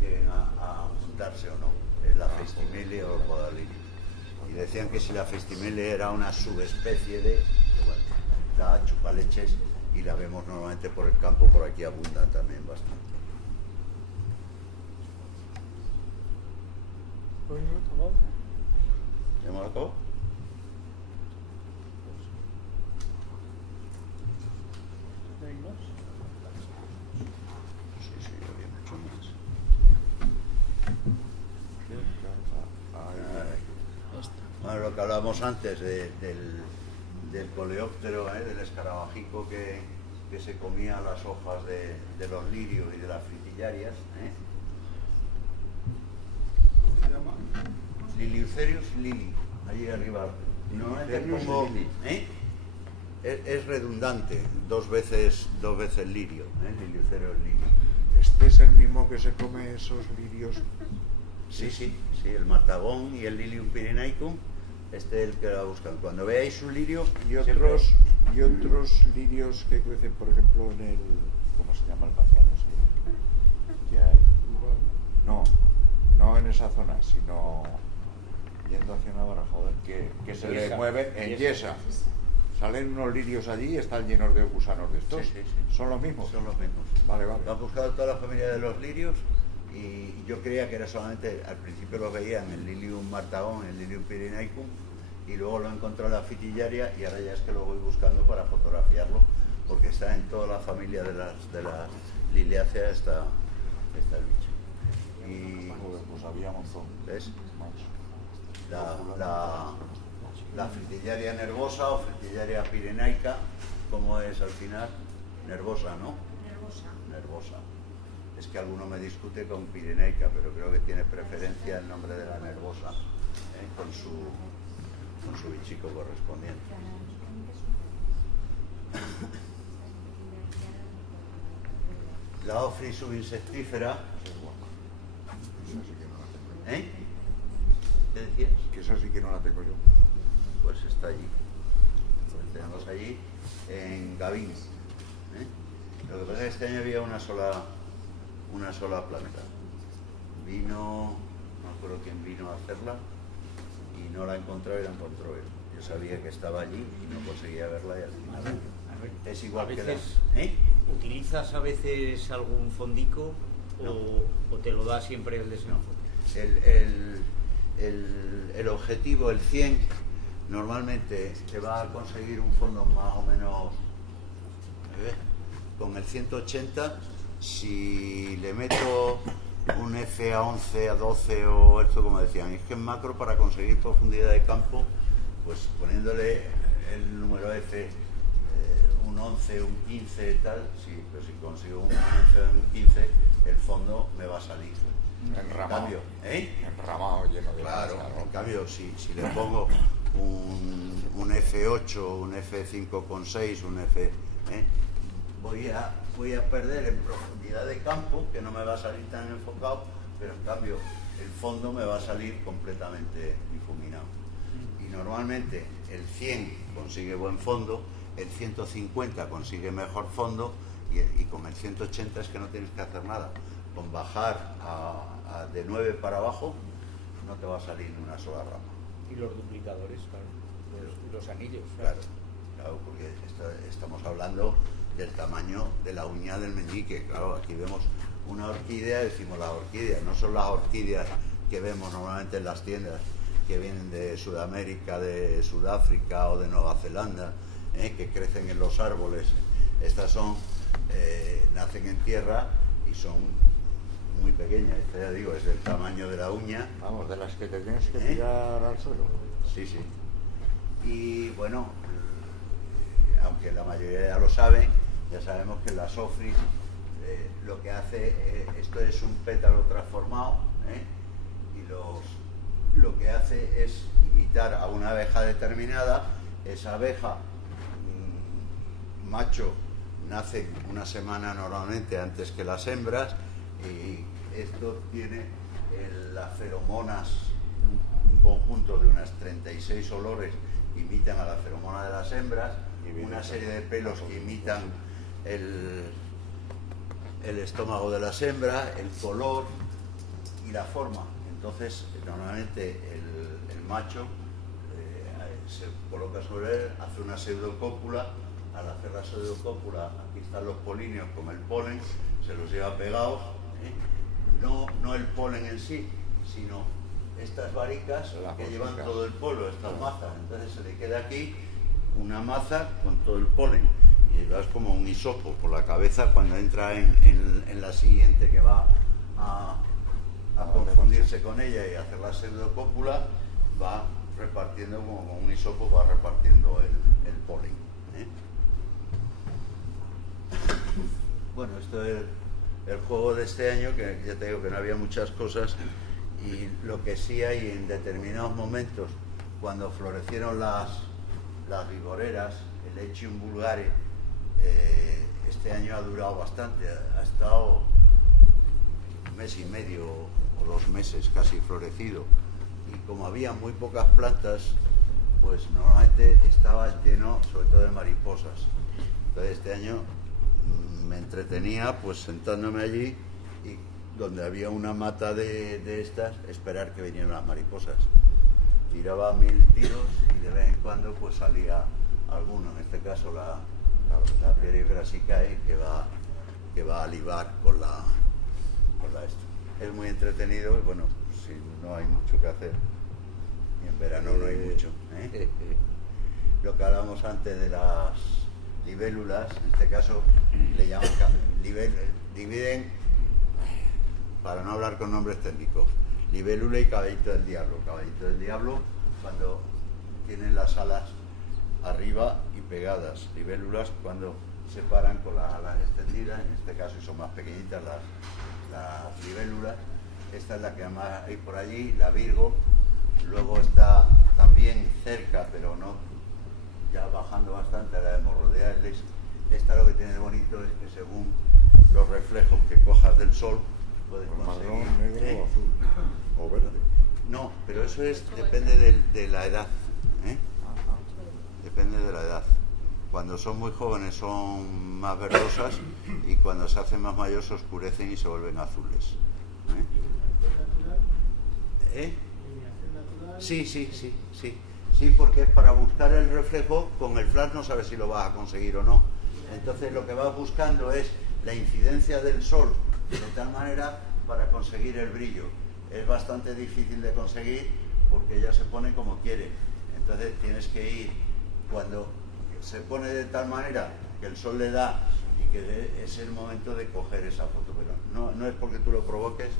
lleguen a juntarse o no. Es la Feistimele o Podalirius. Y decían que si la Feistimele era una subespecie de la chupaleches, y la vemos normalmente por el campo, por aquí abundan también bastante. ¿Ya hemos acabado? Sí, había mucho más. Bueno, lo que hablábamos antes del coleóptero, del escarabajico que se comía las hojas de los lirios y de las fritillarias. ¿Cómo se llama? Liliucereus lili, allí arriba. Normalmente pongo, es redundante, dos veces lirio, Liliucereus lili. ¿Este es el mismo que se come esos lirios? Sí, el matagón y el Lilium pirenaicum, este es el que la buscan. Cuando veáis un lirio, y otros Y otros lirios que crecen, por ejemplo, en el... ¿Cómo se llama el pantano? Sí. Que hay. No en esa zona, sino yendo hacia Navarra, joder, que se le mueve en Yesa. Salen unos lirios allí y están llenos de gusanos de estos. Sí, sí, sí. ¿Son los mismos? Son los mismos. Vale. Lo han buscado toda la familia de los lirios y yo creía que era solamente, al principio los veía en el Lilium martagón, en el Lilium pyrenaicum, y luego lo he encontrado en la fitillaria y ahora ya es que lo voy buscando para fotografiarlo porque está en toda la familia de las liliáceas está el bicho. Y Joder, pues había un montón. ¿ves? Macho. La fritillaria nervosa o fritillaria pirenaica, ¿cómo es al final? Nervosa, ¿no? Nervosa. Es que alguno me discute con pirenaica, pero creo que tiene preferencia el nombre de la nervosa, con su bichico correspondiente. La Ophrys subinsectífera. ¿Eh? ¿Qué decías? Que esa sí que no la tengo yo. Pues está allí. Pues tenemos allí en Gavín. Lo que pasa es que este año había una sola planta. Vino, no me acuerdo quién vino a hacerla y no la encontró y la encontró él. Yo sabía que estaba allí y no conseguía verla y al final es igual que la... ¿Utilizas a veces algún fondico o te lo da siempre el desenfoque? El objetivo, el 100, normalmente te va a conseguir un fondo más o menos con el 180. Si le meto un F a 11, a 12 o esto como decían, es que en macro para conseguir profundidad de campo, pues poniéndole el número F, un 11, un 15 y tal, sí, pero si consigo un 11 o un 15, el fondo me va a salir. Enramado. En cambio, Enramado, lleno de claro, masa, ¿no? en cambio, si le pongo un F8, un F5,6, un F... voy a perder en profundidad de campo, que no me va a salir tan enfocado, pero en cambio el fondo me va a salir completamente difuminado. Y normalmente el 100 consigue buen fondo, el 150 consigue mejor fondo y con el 180 es que no tienes que hacer nada. Con bajar de 9 para abajo no te va a salir ni una sola rama. Y los duplicadores, claro, los anillos. Claro, porque estamos hablando del tamaño de la uña del meñique. Claro, aquí vemos una orquídea, decimos las orquídeas, no son las orquídeas que vemos normalmente en las tiendas que vienen de Sudamérica, de Sudáfrica o de Nueva Zelanda, que crecen en los árboles. Estas son, nacen en tierra y son muy pequeñas. Esta, ya digo, es del tamaño de la uña. Vamos, de las que te tienes que tirar al suelo. Sí, sí. Y bueno, aunque la mayoría ya lo saben, ya sabemos que la Ophrys lo que hace, esto es un pétalo transformado, y lo que hace es imitar a una abeja determinada. Esa abeja, macho, nace una semana normalmente antes que las hembras, y esto tiene las feromonas, un conjunto de unas 36 olores que imitan a la feromona de las hembras, y una serie de pelos que imitan el estómago de las hembras, el color y la forma. Entonces, normalmente el macho se coloca sobre él, hace una pseudocópula. Al hacer la pseudocópula, aquí están los polinios con el polen, se los lleva pegados, no el polen en sí, sino estas varicas que llevan todo el polvo, estas mazas. Entonces se le queda aquí una maza con todo el polen y es como un hisopo por la cabeza. Cuando entra en la siguiente, que va a confundirse con ella y hacer la pseudocópula, va repartiendo como un hisopo, va repartiendo el polen. Bueno, esto es el juego de este año, que ya te digo que no había muchas cosas, y lo que sí hay en determinados momentos, cuando florecieron las vigoreras, el Echium vulgare, este año ha durado bastante, ha estado un mes y medio o 2 meses casi florecido, y como había muy pocas plantas, pues normalmente estaba lleno sobre todo de mariposas. Entonces este año me entretenía pues sentándome allí y donde había una mata de estas, esperar que vinieran las mariposas. Tiraba 1000 tiros y de vez en cuando pues salía alguno, en este caso la Pieris brassicae, que va a libar con la esto. Es muy entretenido y bueno, si no hay mucho que hacer, y en verano no hay mucho, ¿eh? Lo que hablábamos antes de las libélulas, en este caso le llaman dividen, para no hablar con nombres técnicos, libélula y caballito del diablo. Caballito del diablo cuando tienen las alas arriba y pegadas, libélulas cuando se paran con las alas extendidas, en este caso son más pequeñitas las libélulas. Esta es la que más hay por allí, la Virgo. Luego está también cerca, pero no, ya bajando bastante, la Hemorroidalis. Esta lo que tiene de bonito es que según los reflejos que cojas del sol puedes conseguir marrón, negro o azul o verde. No, pero eso depende de la edad, ¿eh? Depende de la edad. Cuando son muy jóvenes son más verdosas y cuando se hacen más mayores se oscurecen y se vuelven azules, ¿eh? Sí, porque es para buscar el reflejo. Con el flash no sabes si lo vas a conseguir o no. Entonces lo que vas buscando es la incidencia del sol de tal manera para conseguir el brillo. Es bastante difícil de conseguir porque ella se pone como quiere. Entonces tienes que ir cuando se pone de tal manera que el sol le da y que es el momento de coger esa foto. Pero no es porque tú lo provoques,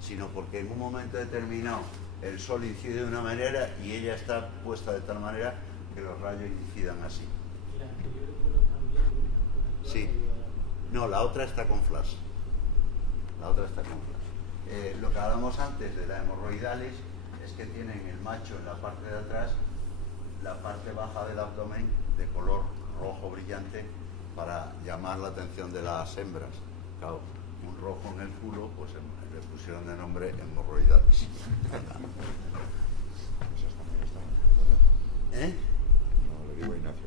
sino porque en un momento determinado el sol incide de una manera y ella está puesta de tal manera que los rayos incidan así. Sí. No, la otra está con flash. Lo que hablamos antes de la hemorroidalis es que tienen el macho en la parte de atrás, la parte baja del abdomen de color rojo brillante para llamar la atención de las hembras. Claro, un rojo en el culo, pues le pusieron de nombre hemorroidalis. Esas también están, ¿verdad? ¿Eh? No, le digo a Ignacio.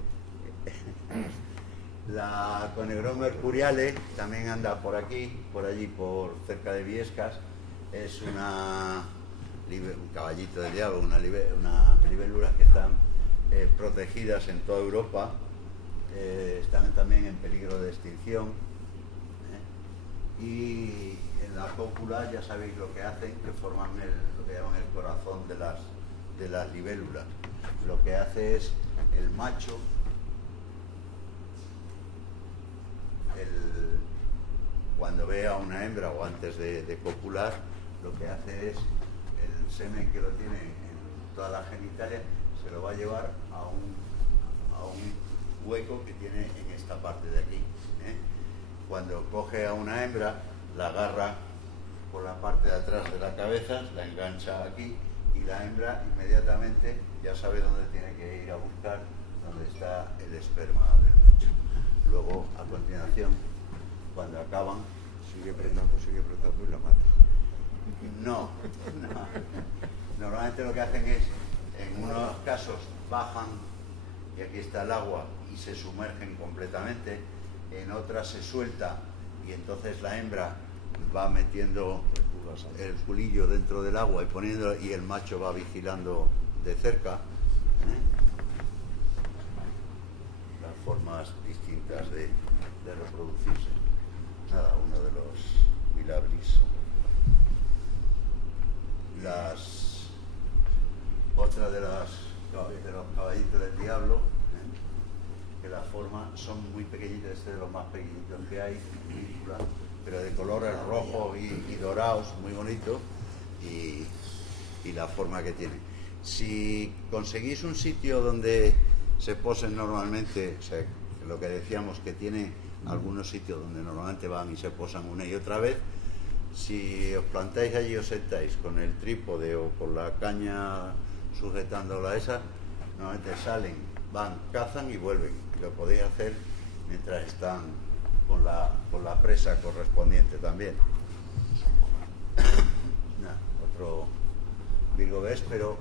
La Conegrón mercuriale también anda por aquí, por allí, por cerca de Viescas. Es un caballito de diablo, unas libélulas que están protegidas en toda Europa. Están también en peligro de extinción. Y en la cópula ya sabéis lo que hacen, que forman lo que llaman el corazón de las libélulas. Lo que hace es el macho, cuando ve a una hembra o antes de copular, lo que hace es el semen que lo tiene en toda la genitalia se lo va a llevar a un hueco que tiene en esta parte de aquí, ¿eh? Cuando coge a una hembra, la agarra por la parte de atrás de la cabeza, la engancha aquí y la hembra inmediatamente ya sabe dónde tiene que ir a buscar, dónde está el esperma del macho. Luego, a continuación, cuando acaban, sigue apretando y la mata. No. Normalmente lo que hacen es, en unos casos, bajan, y aquí está el agua, y se sumergen completamente. En otras se suelta, y entonces la hembra va metiendo el culillo dentro del agua y el macho va vigilando de cerca, ¿eh? Las formas distintas de reproducirse. Nada, uno de los milagris. Otra de los caballitos del diablo, ¿eh? Que las formas son muy pequeñitas, este de los más pequeñitos que hay, pero de colores rojos y dorados, muy bonito, y la forma que tiene. Si conseguís un sitio donde se posen normalmente, o sea, lo que decíamos que tiene algunos sitios donde normalmente van y se posan una y otra vez, si os plantáis allí, os sentáis con el trípode o con la caña sujetándola a esa, normalmente salen, van, cazan y vuelven. Lo podéis hacer mientras están con la presa correspondiente también. Otro Virgo ves, pero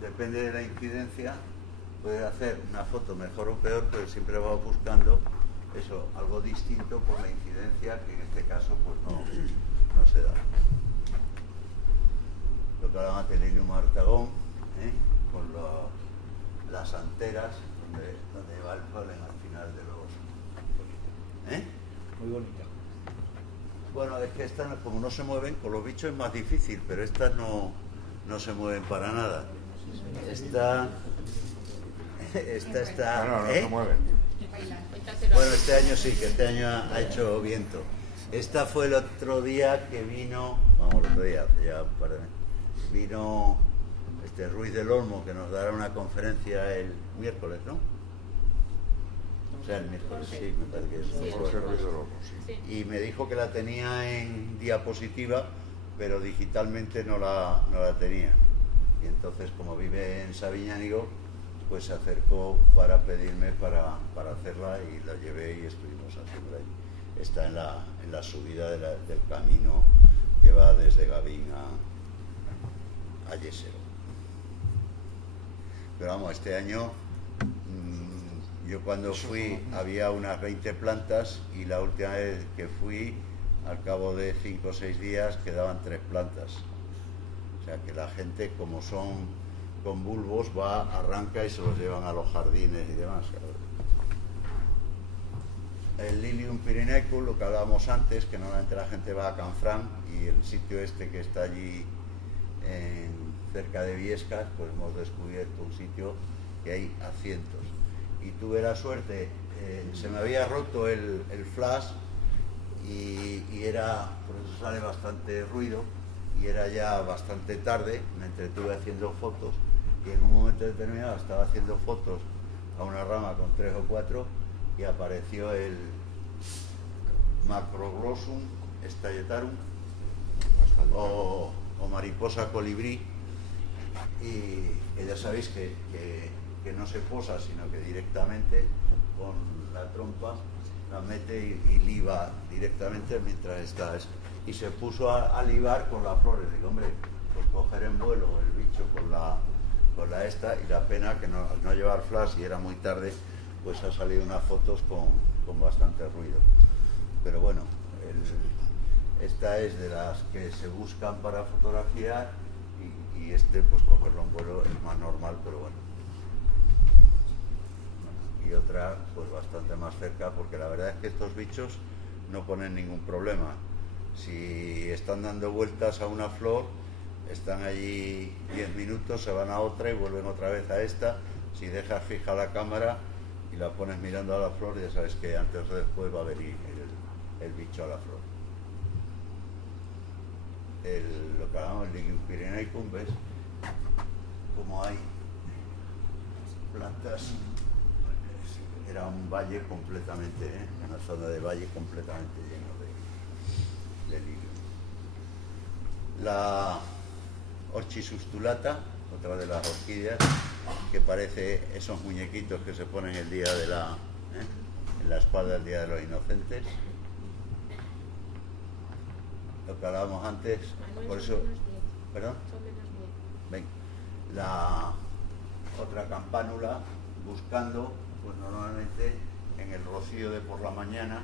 depende de la incidencia, puedes hacer una foto mejor o peor, pero siempre vas buscando eso, algo distinto por la incidencia, que en este caso pues no se da. Lo que hablamos del Lilium Artagón, con las anteras, donde va el polen al final de los... Muy bonita. Bueno, es que estas, como no se mueven, con los bichos es más difícil, pero estas no se mueven para nada. Esta está... No se mueven. Bueno, este año sí, que este año ha hecho viento. Esta fue el otro día que vino, vamos, el otro día, ya un par de meses, vino Ruiz del Olmo, que nos dará una conferencia el miércoles, ¿no? O sea, el miércoles, sí, me parece que es. Sí, Ruiz del Olmo, sí. Y me dijo que la tenía en diapositiva, pero digitalmente no la tenía. Y entonces, como vive en Sabiñánigo, pues se acercó para pedirme para hacerla, y la llevé y estuvimos haciéndola ahí. Está en la subida del camino que va desde Gavín a Yesero. Pero vamos, este año yo cuando fui había unas 20 plantas, y la última vez que fui, al cabo de 5 o 6 días, quedaban 3 plantas. O sea que la gente, como son con bulbos, arranca y se los llevan a los jardines y demás. El Lilium Pyrenaicum, lo que hablábamos antes, que normalmente la gente va a Canfranc, y el sitio este que está allí cerca de Viescas, pues hemos descubierto un sitio que hay a cientos. Y tuve la suerte, se me había roto el flash, y era, por eso sale bastante ruido, y era ya bastante tarde. Me entretuve haciendo fotos, y en un momento determinado estaba haciendo fotos a una rama con 3 o 4, y apareció el Macroglossum stalletarum o mariposa colibrí, y ya sabéis que no se posa, sino que directamente con la trompa la mete y liba directamente mientras está eso. Y se puso a libar con las flores. Digo, hombre, pues coger en vuelo el bicho con la esta, y la pena que al no llevar flash y era muy tarde, pues ha salido unas fotos con bastante ruido. Pero bueno, esta es de las que se buscan para fotografiar, y pues cogerlo en vuelo es más normal, pero bueno. Y otra pues bastante más cerca, porque la verdad es que estos bichos no ponen ningún problema. Si están dando vueltas a una flor, están allí 10 minutos, se van a otra y vuelven otra vez a esta. Si dejas fija la cámara y la pones mirando a la flor, ya sabes que antes o después va a venir el bicho a la flor. Lo que llamamos el Lilium Pyrenaicum, ¿ves? Como hay plantas. Era un valle completamente, una zona de valle completamente lleno de lilium. La Orchis ustulata, otra de las orquídeas, que parece esos muñequitos que se ponen el día de en la espalda el día de los inocentes. Lo que hablábamos antes, por eso... ¿Perdón? Ven. La otra campánula, buscando, pues normalmente en el rocío de por la mañana,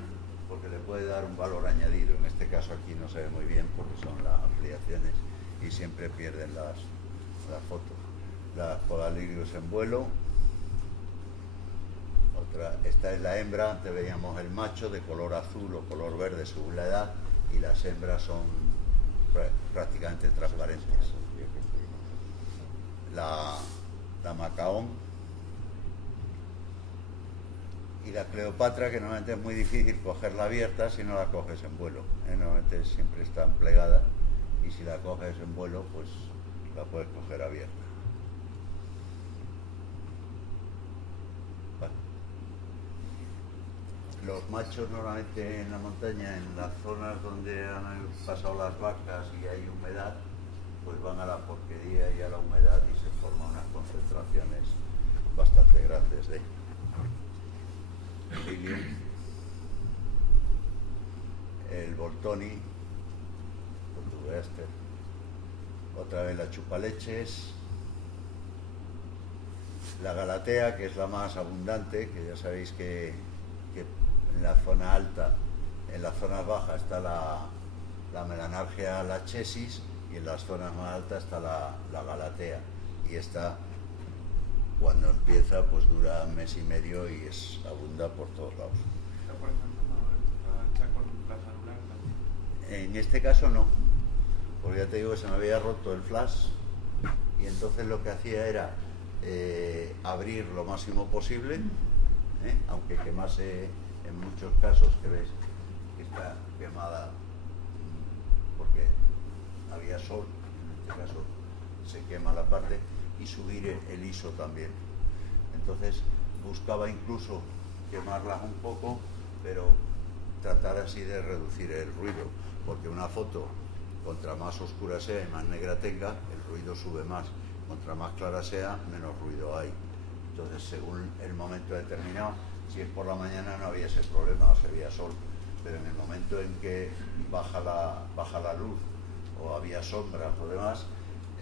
porque le puede dar un valor añadido. En este caso aquí no se ve muy bien porque son las ampliaciones y siempre pierden las fotos. Las Podalirius en vuelo. Esta es la hembra. Antes veíamos el macho de color azul o color verde según la edad, y las hembras son prácticamente transparentes. La Macaón y la Cleopatra, que normalmente es muy difícil cogerla abierta si no la coges en vuelo, normalmente siempre están plegadas, y si la coges en vuelo pues la puedes coger abierta. Vale. Los machos normalmente en la montaña, en las zonas donde han pasado las vacas y hay humedad, pues van a la porquería y a la humedad, y se forman unas concentraciones bastante grandes de Lilium. El Boltoni, otra vez la chupaleches, La galatea, que es la más abundante, que ya sabéis que en la zona alta, en las zonas bajas está la melanargia lachesis, y en las zonas más altas está la galatea, y esta, cuando empieza, pues dura un mes y medio y abunda por todos lados. Por ejemplo, no está hecha con plaza anular. En este caso no, porque ya te digo que se me había roto el flash, y entonces lo que hacía era abrir lo máximo posible, aunque quemase en muchos casos, que ves que está quemada porque había sol, en este caso se quema la parte, y subir el ISO también. Entonces buscaba incluso quemarlas un poco, pero tratar así de reducir el ruido, porque una foto, contra más oscura sea y más negra tenga, el ruido sube más. Contra más clara sea, menos ruido hay. Entonces, según el momento determinado, si es por la mañana no había ese problema, se veía sol, pero en el momento en que baja la luz o había sombras o demás,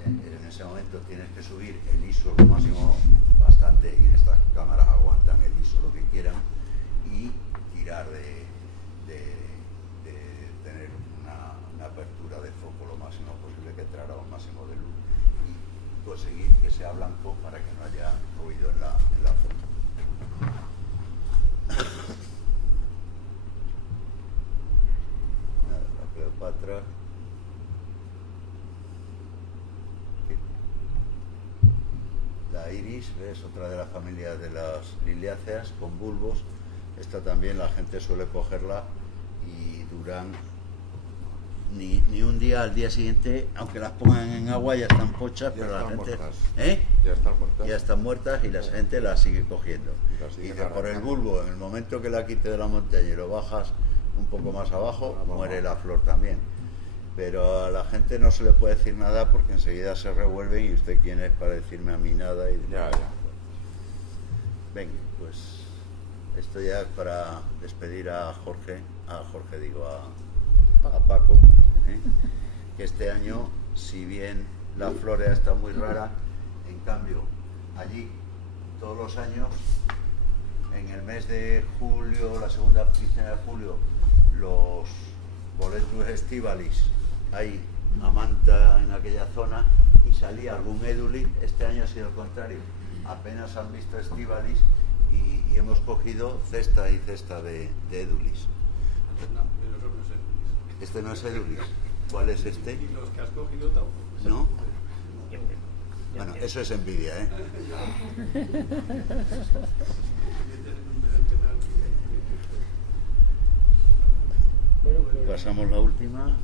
en ese momento tienes que subir el ISO lo máximo bastante, y en estas cámaras aguantan el ISO lo que quieran, y tirar de tener una apertura de foco lo máximo posible, que entrara un máximo de luz, y conseguir que sea blanco para que no haya ruido en la foto. Nada, la Cleopatra. La iris, es otra de las familias de las liliáceas con bulbos. Esta también la gente suele cogerla y duran ni un día, al día siguiente, aunque las pongan en agua, ya están pochas, Ya pero la están gente muertas. ya Ya están muertas, y la gente las sigue cogiendo. La sigue Y por el arrancando. bulbo, en el momento que la quite de la montaña y lo bajas un poco más abajo, muere la flor también. Pero a la gente no se le puede decir nada, porque enseguida se revuelven, y usted quién es para decirme a mí nada. Y Ya. venga, pues esto ya es para despedir a Paco, que este año, si bien la flora está muy rara, en cambio allí todos los años, en el mes de julio, la segunda quincena de julio, los Boletus estivalis, hay a manta en aquella zona, y salía algún edulis. Este año ha sido el contrario, apenas han visto estivalis, y hemos cogido cesta y cesta de edulis. No, pero eso no es el. Este no es edulis. ¿Cuál es este? Y los que has cogido tampoco. ¿No? Bueno, eso es envidia, ¿eh? Pasamos la última.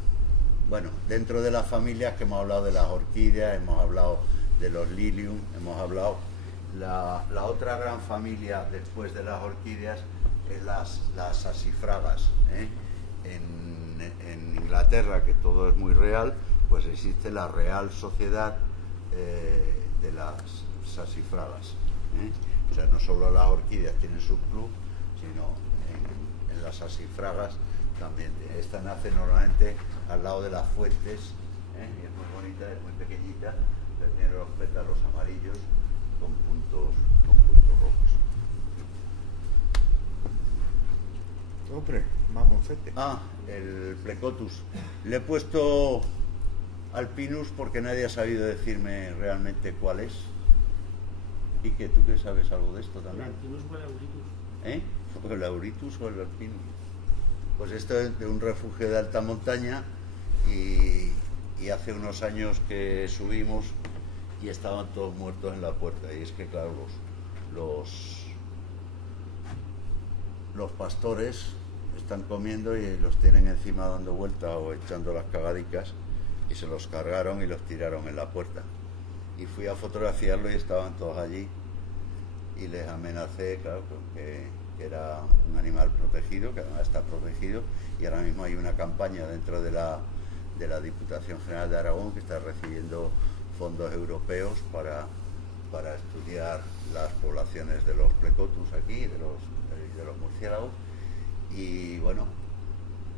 Bueno, dentro de las familias, que hemos hablado de las orquídeas, hemos hablado de los lilium, hemos hablado... La otra gran familia después de las orquídeas es las sasifragas, ¿eh? En Inglaterra, que todo es muy real, pues existe la Real Sociedad de las Sasifragas, ¿eh? O sea, no solo las orquídeas tienen su club, sino en las sasifragas también. Esta nace normalmente al lado de las fuentes, ¿eh? Y es muy bonita, es muy pequeñita, pero tiene los pétalos amarillos con puntos rojos. Hombre, mamonfete. El Plecotus. Le he puesto Alpinus porque nadie ha sabido decirme realmente cuál es. ¿Y que tú que sabes algo de esto también? ¿El Alpinus o el Auritus? ¿O el Auritus o el Alpinus? Pues esto es de un refugio de alta montaña, y hace unos años que subimos y estaban todos muertos en la puerta. Y es que, claro, los pastores están comiendo y los tienen encima dando vueltas o echando las cagadicas, y se los cargaron y los tiraron en la puerta. Y fui a fotografiarlo y estaban todos allí, y les amenacé, claro, que era un animal protegido, que además está protegido, y ahora mismo hay una campaña dentro de la Diputación General de Aragón, que está recibiendo fondos europeos para estudiar las poblaciones de los Plecotus aquí, de los murciélagos. Y bueno,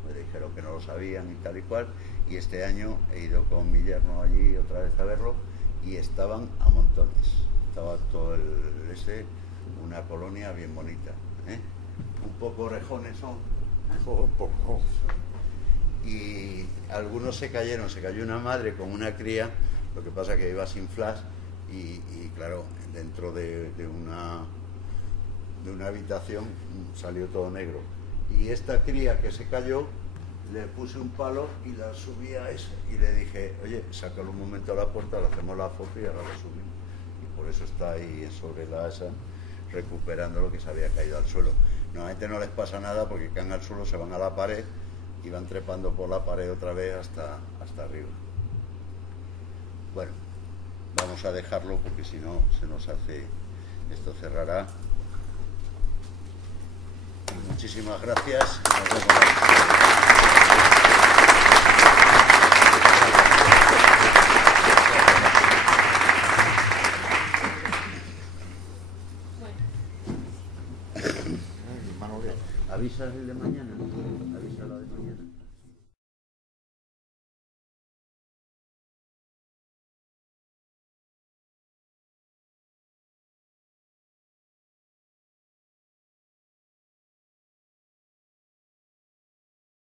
me dijeron que no lo sabían y tal y cual, y este año he ido con mi yerno allí otra vez a verlo, y estaban a montones, estaba todo una colonia bien bonita, ¿eh? Un poco orejones son, Un poco. y algunos se cayeron. Se cayó una madre con una cría, lo que pasa que iba sin flash y claro, dentro de una habitación salió todo negro, y esta cría que se cayó le puse un palo y la subí a esa y le dije, oye, sácalo un momento a la puerta, le hacemos la foto y ahora la subimos, y por eso está ahí sobre la asa recuperando lo que se había caído al suelo. Normalmente no les pasa nada porque caen al suelo, se van a la pared y van trepando por la pared otra vez hasta arriba. Bueno, vamos a dejarlo porque si no se nos hace, esto cerrará. Muchísimas gracias. Nos vemos la Manuel. ¿Avisas el de mañana? ¿Avisa la de mañana?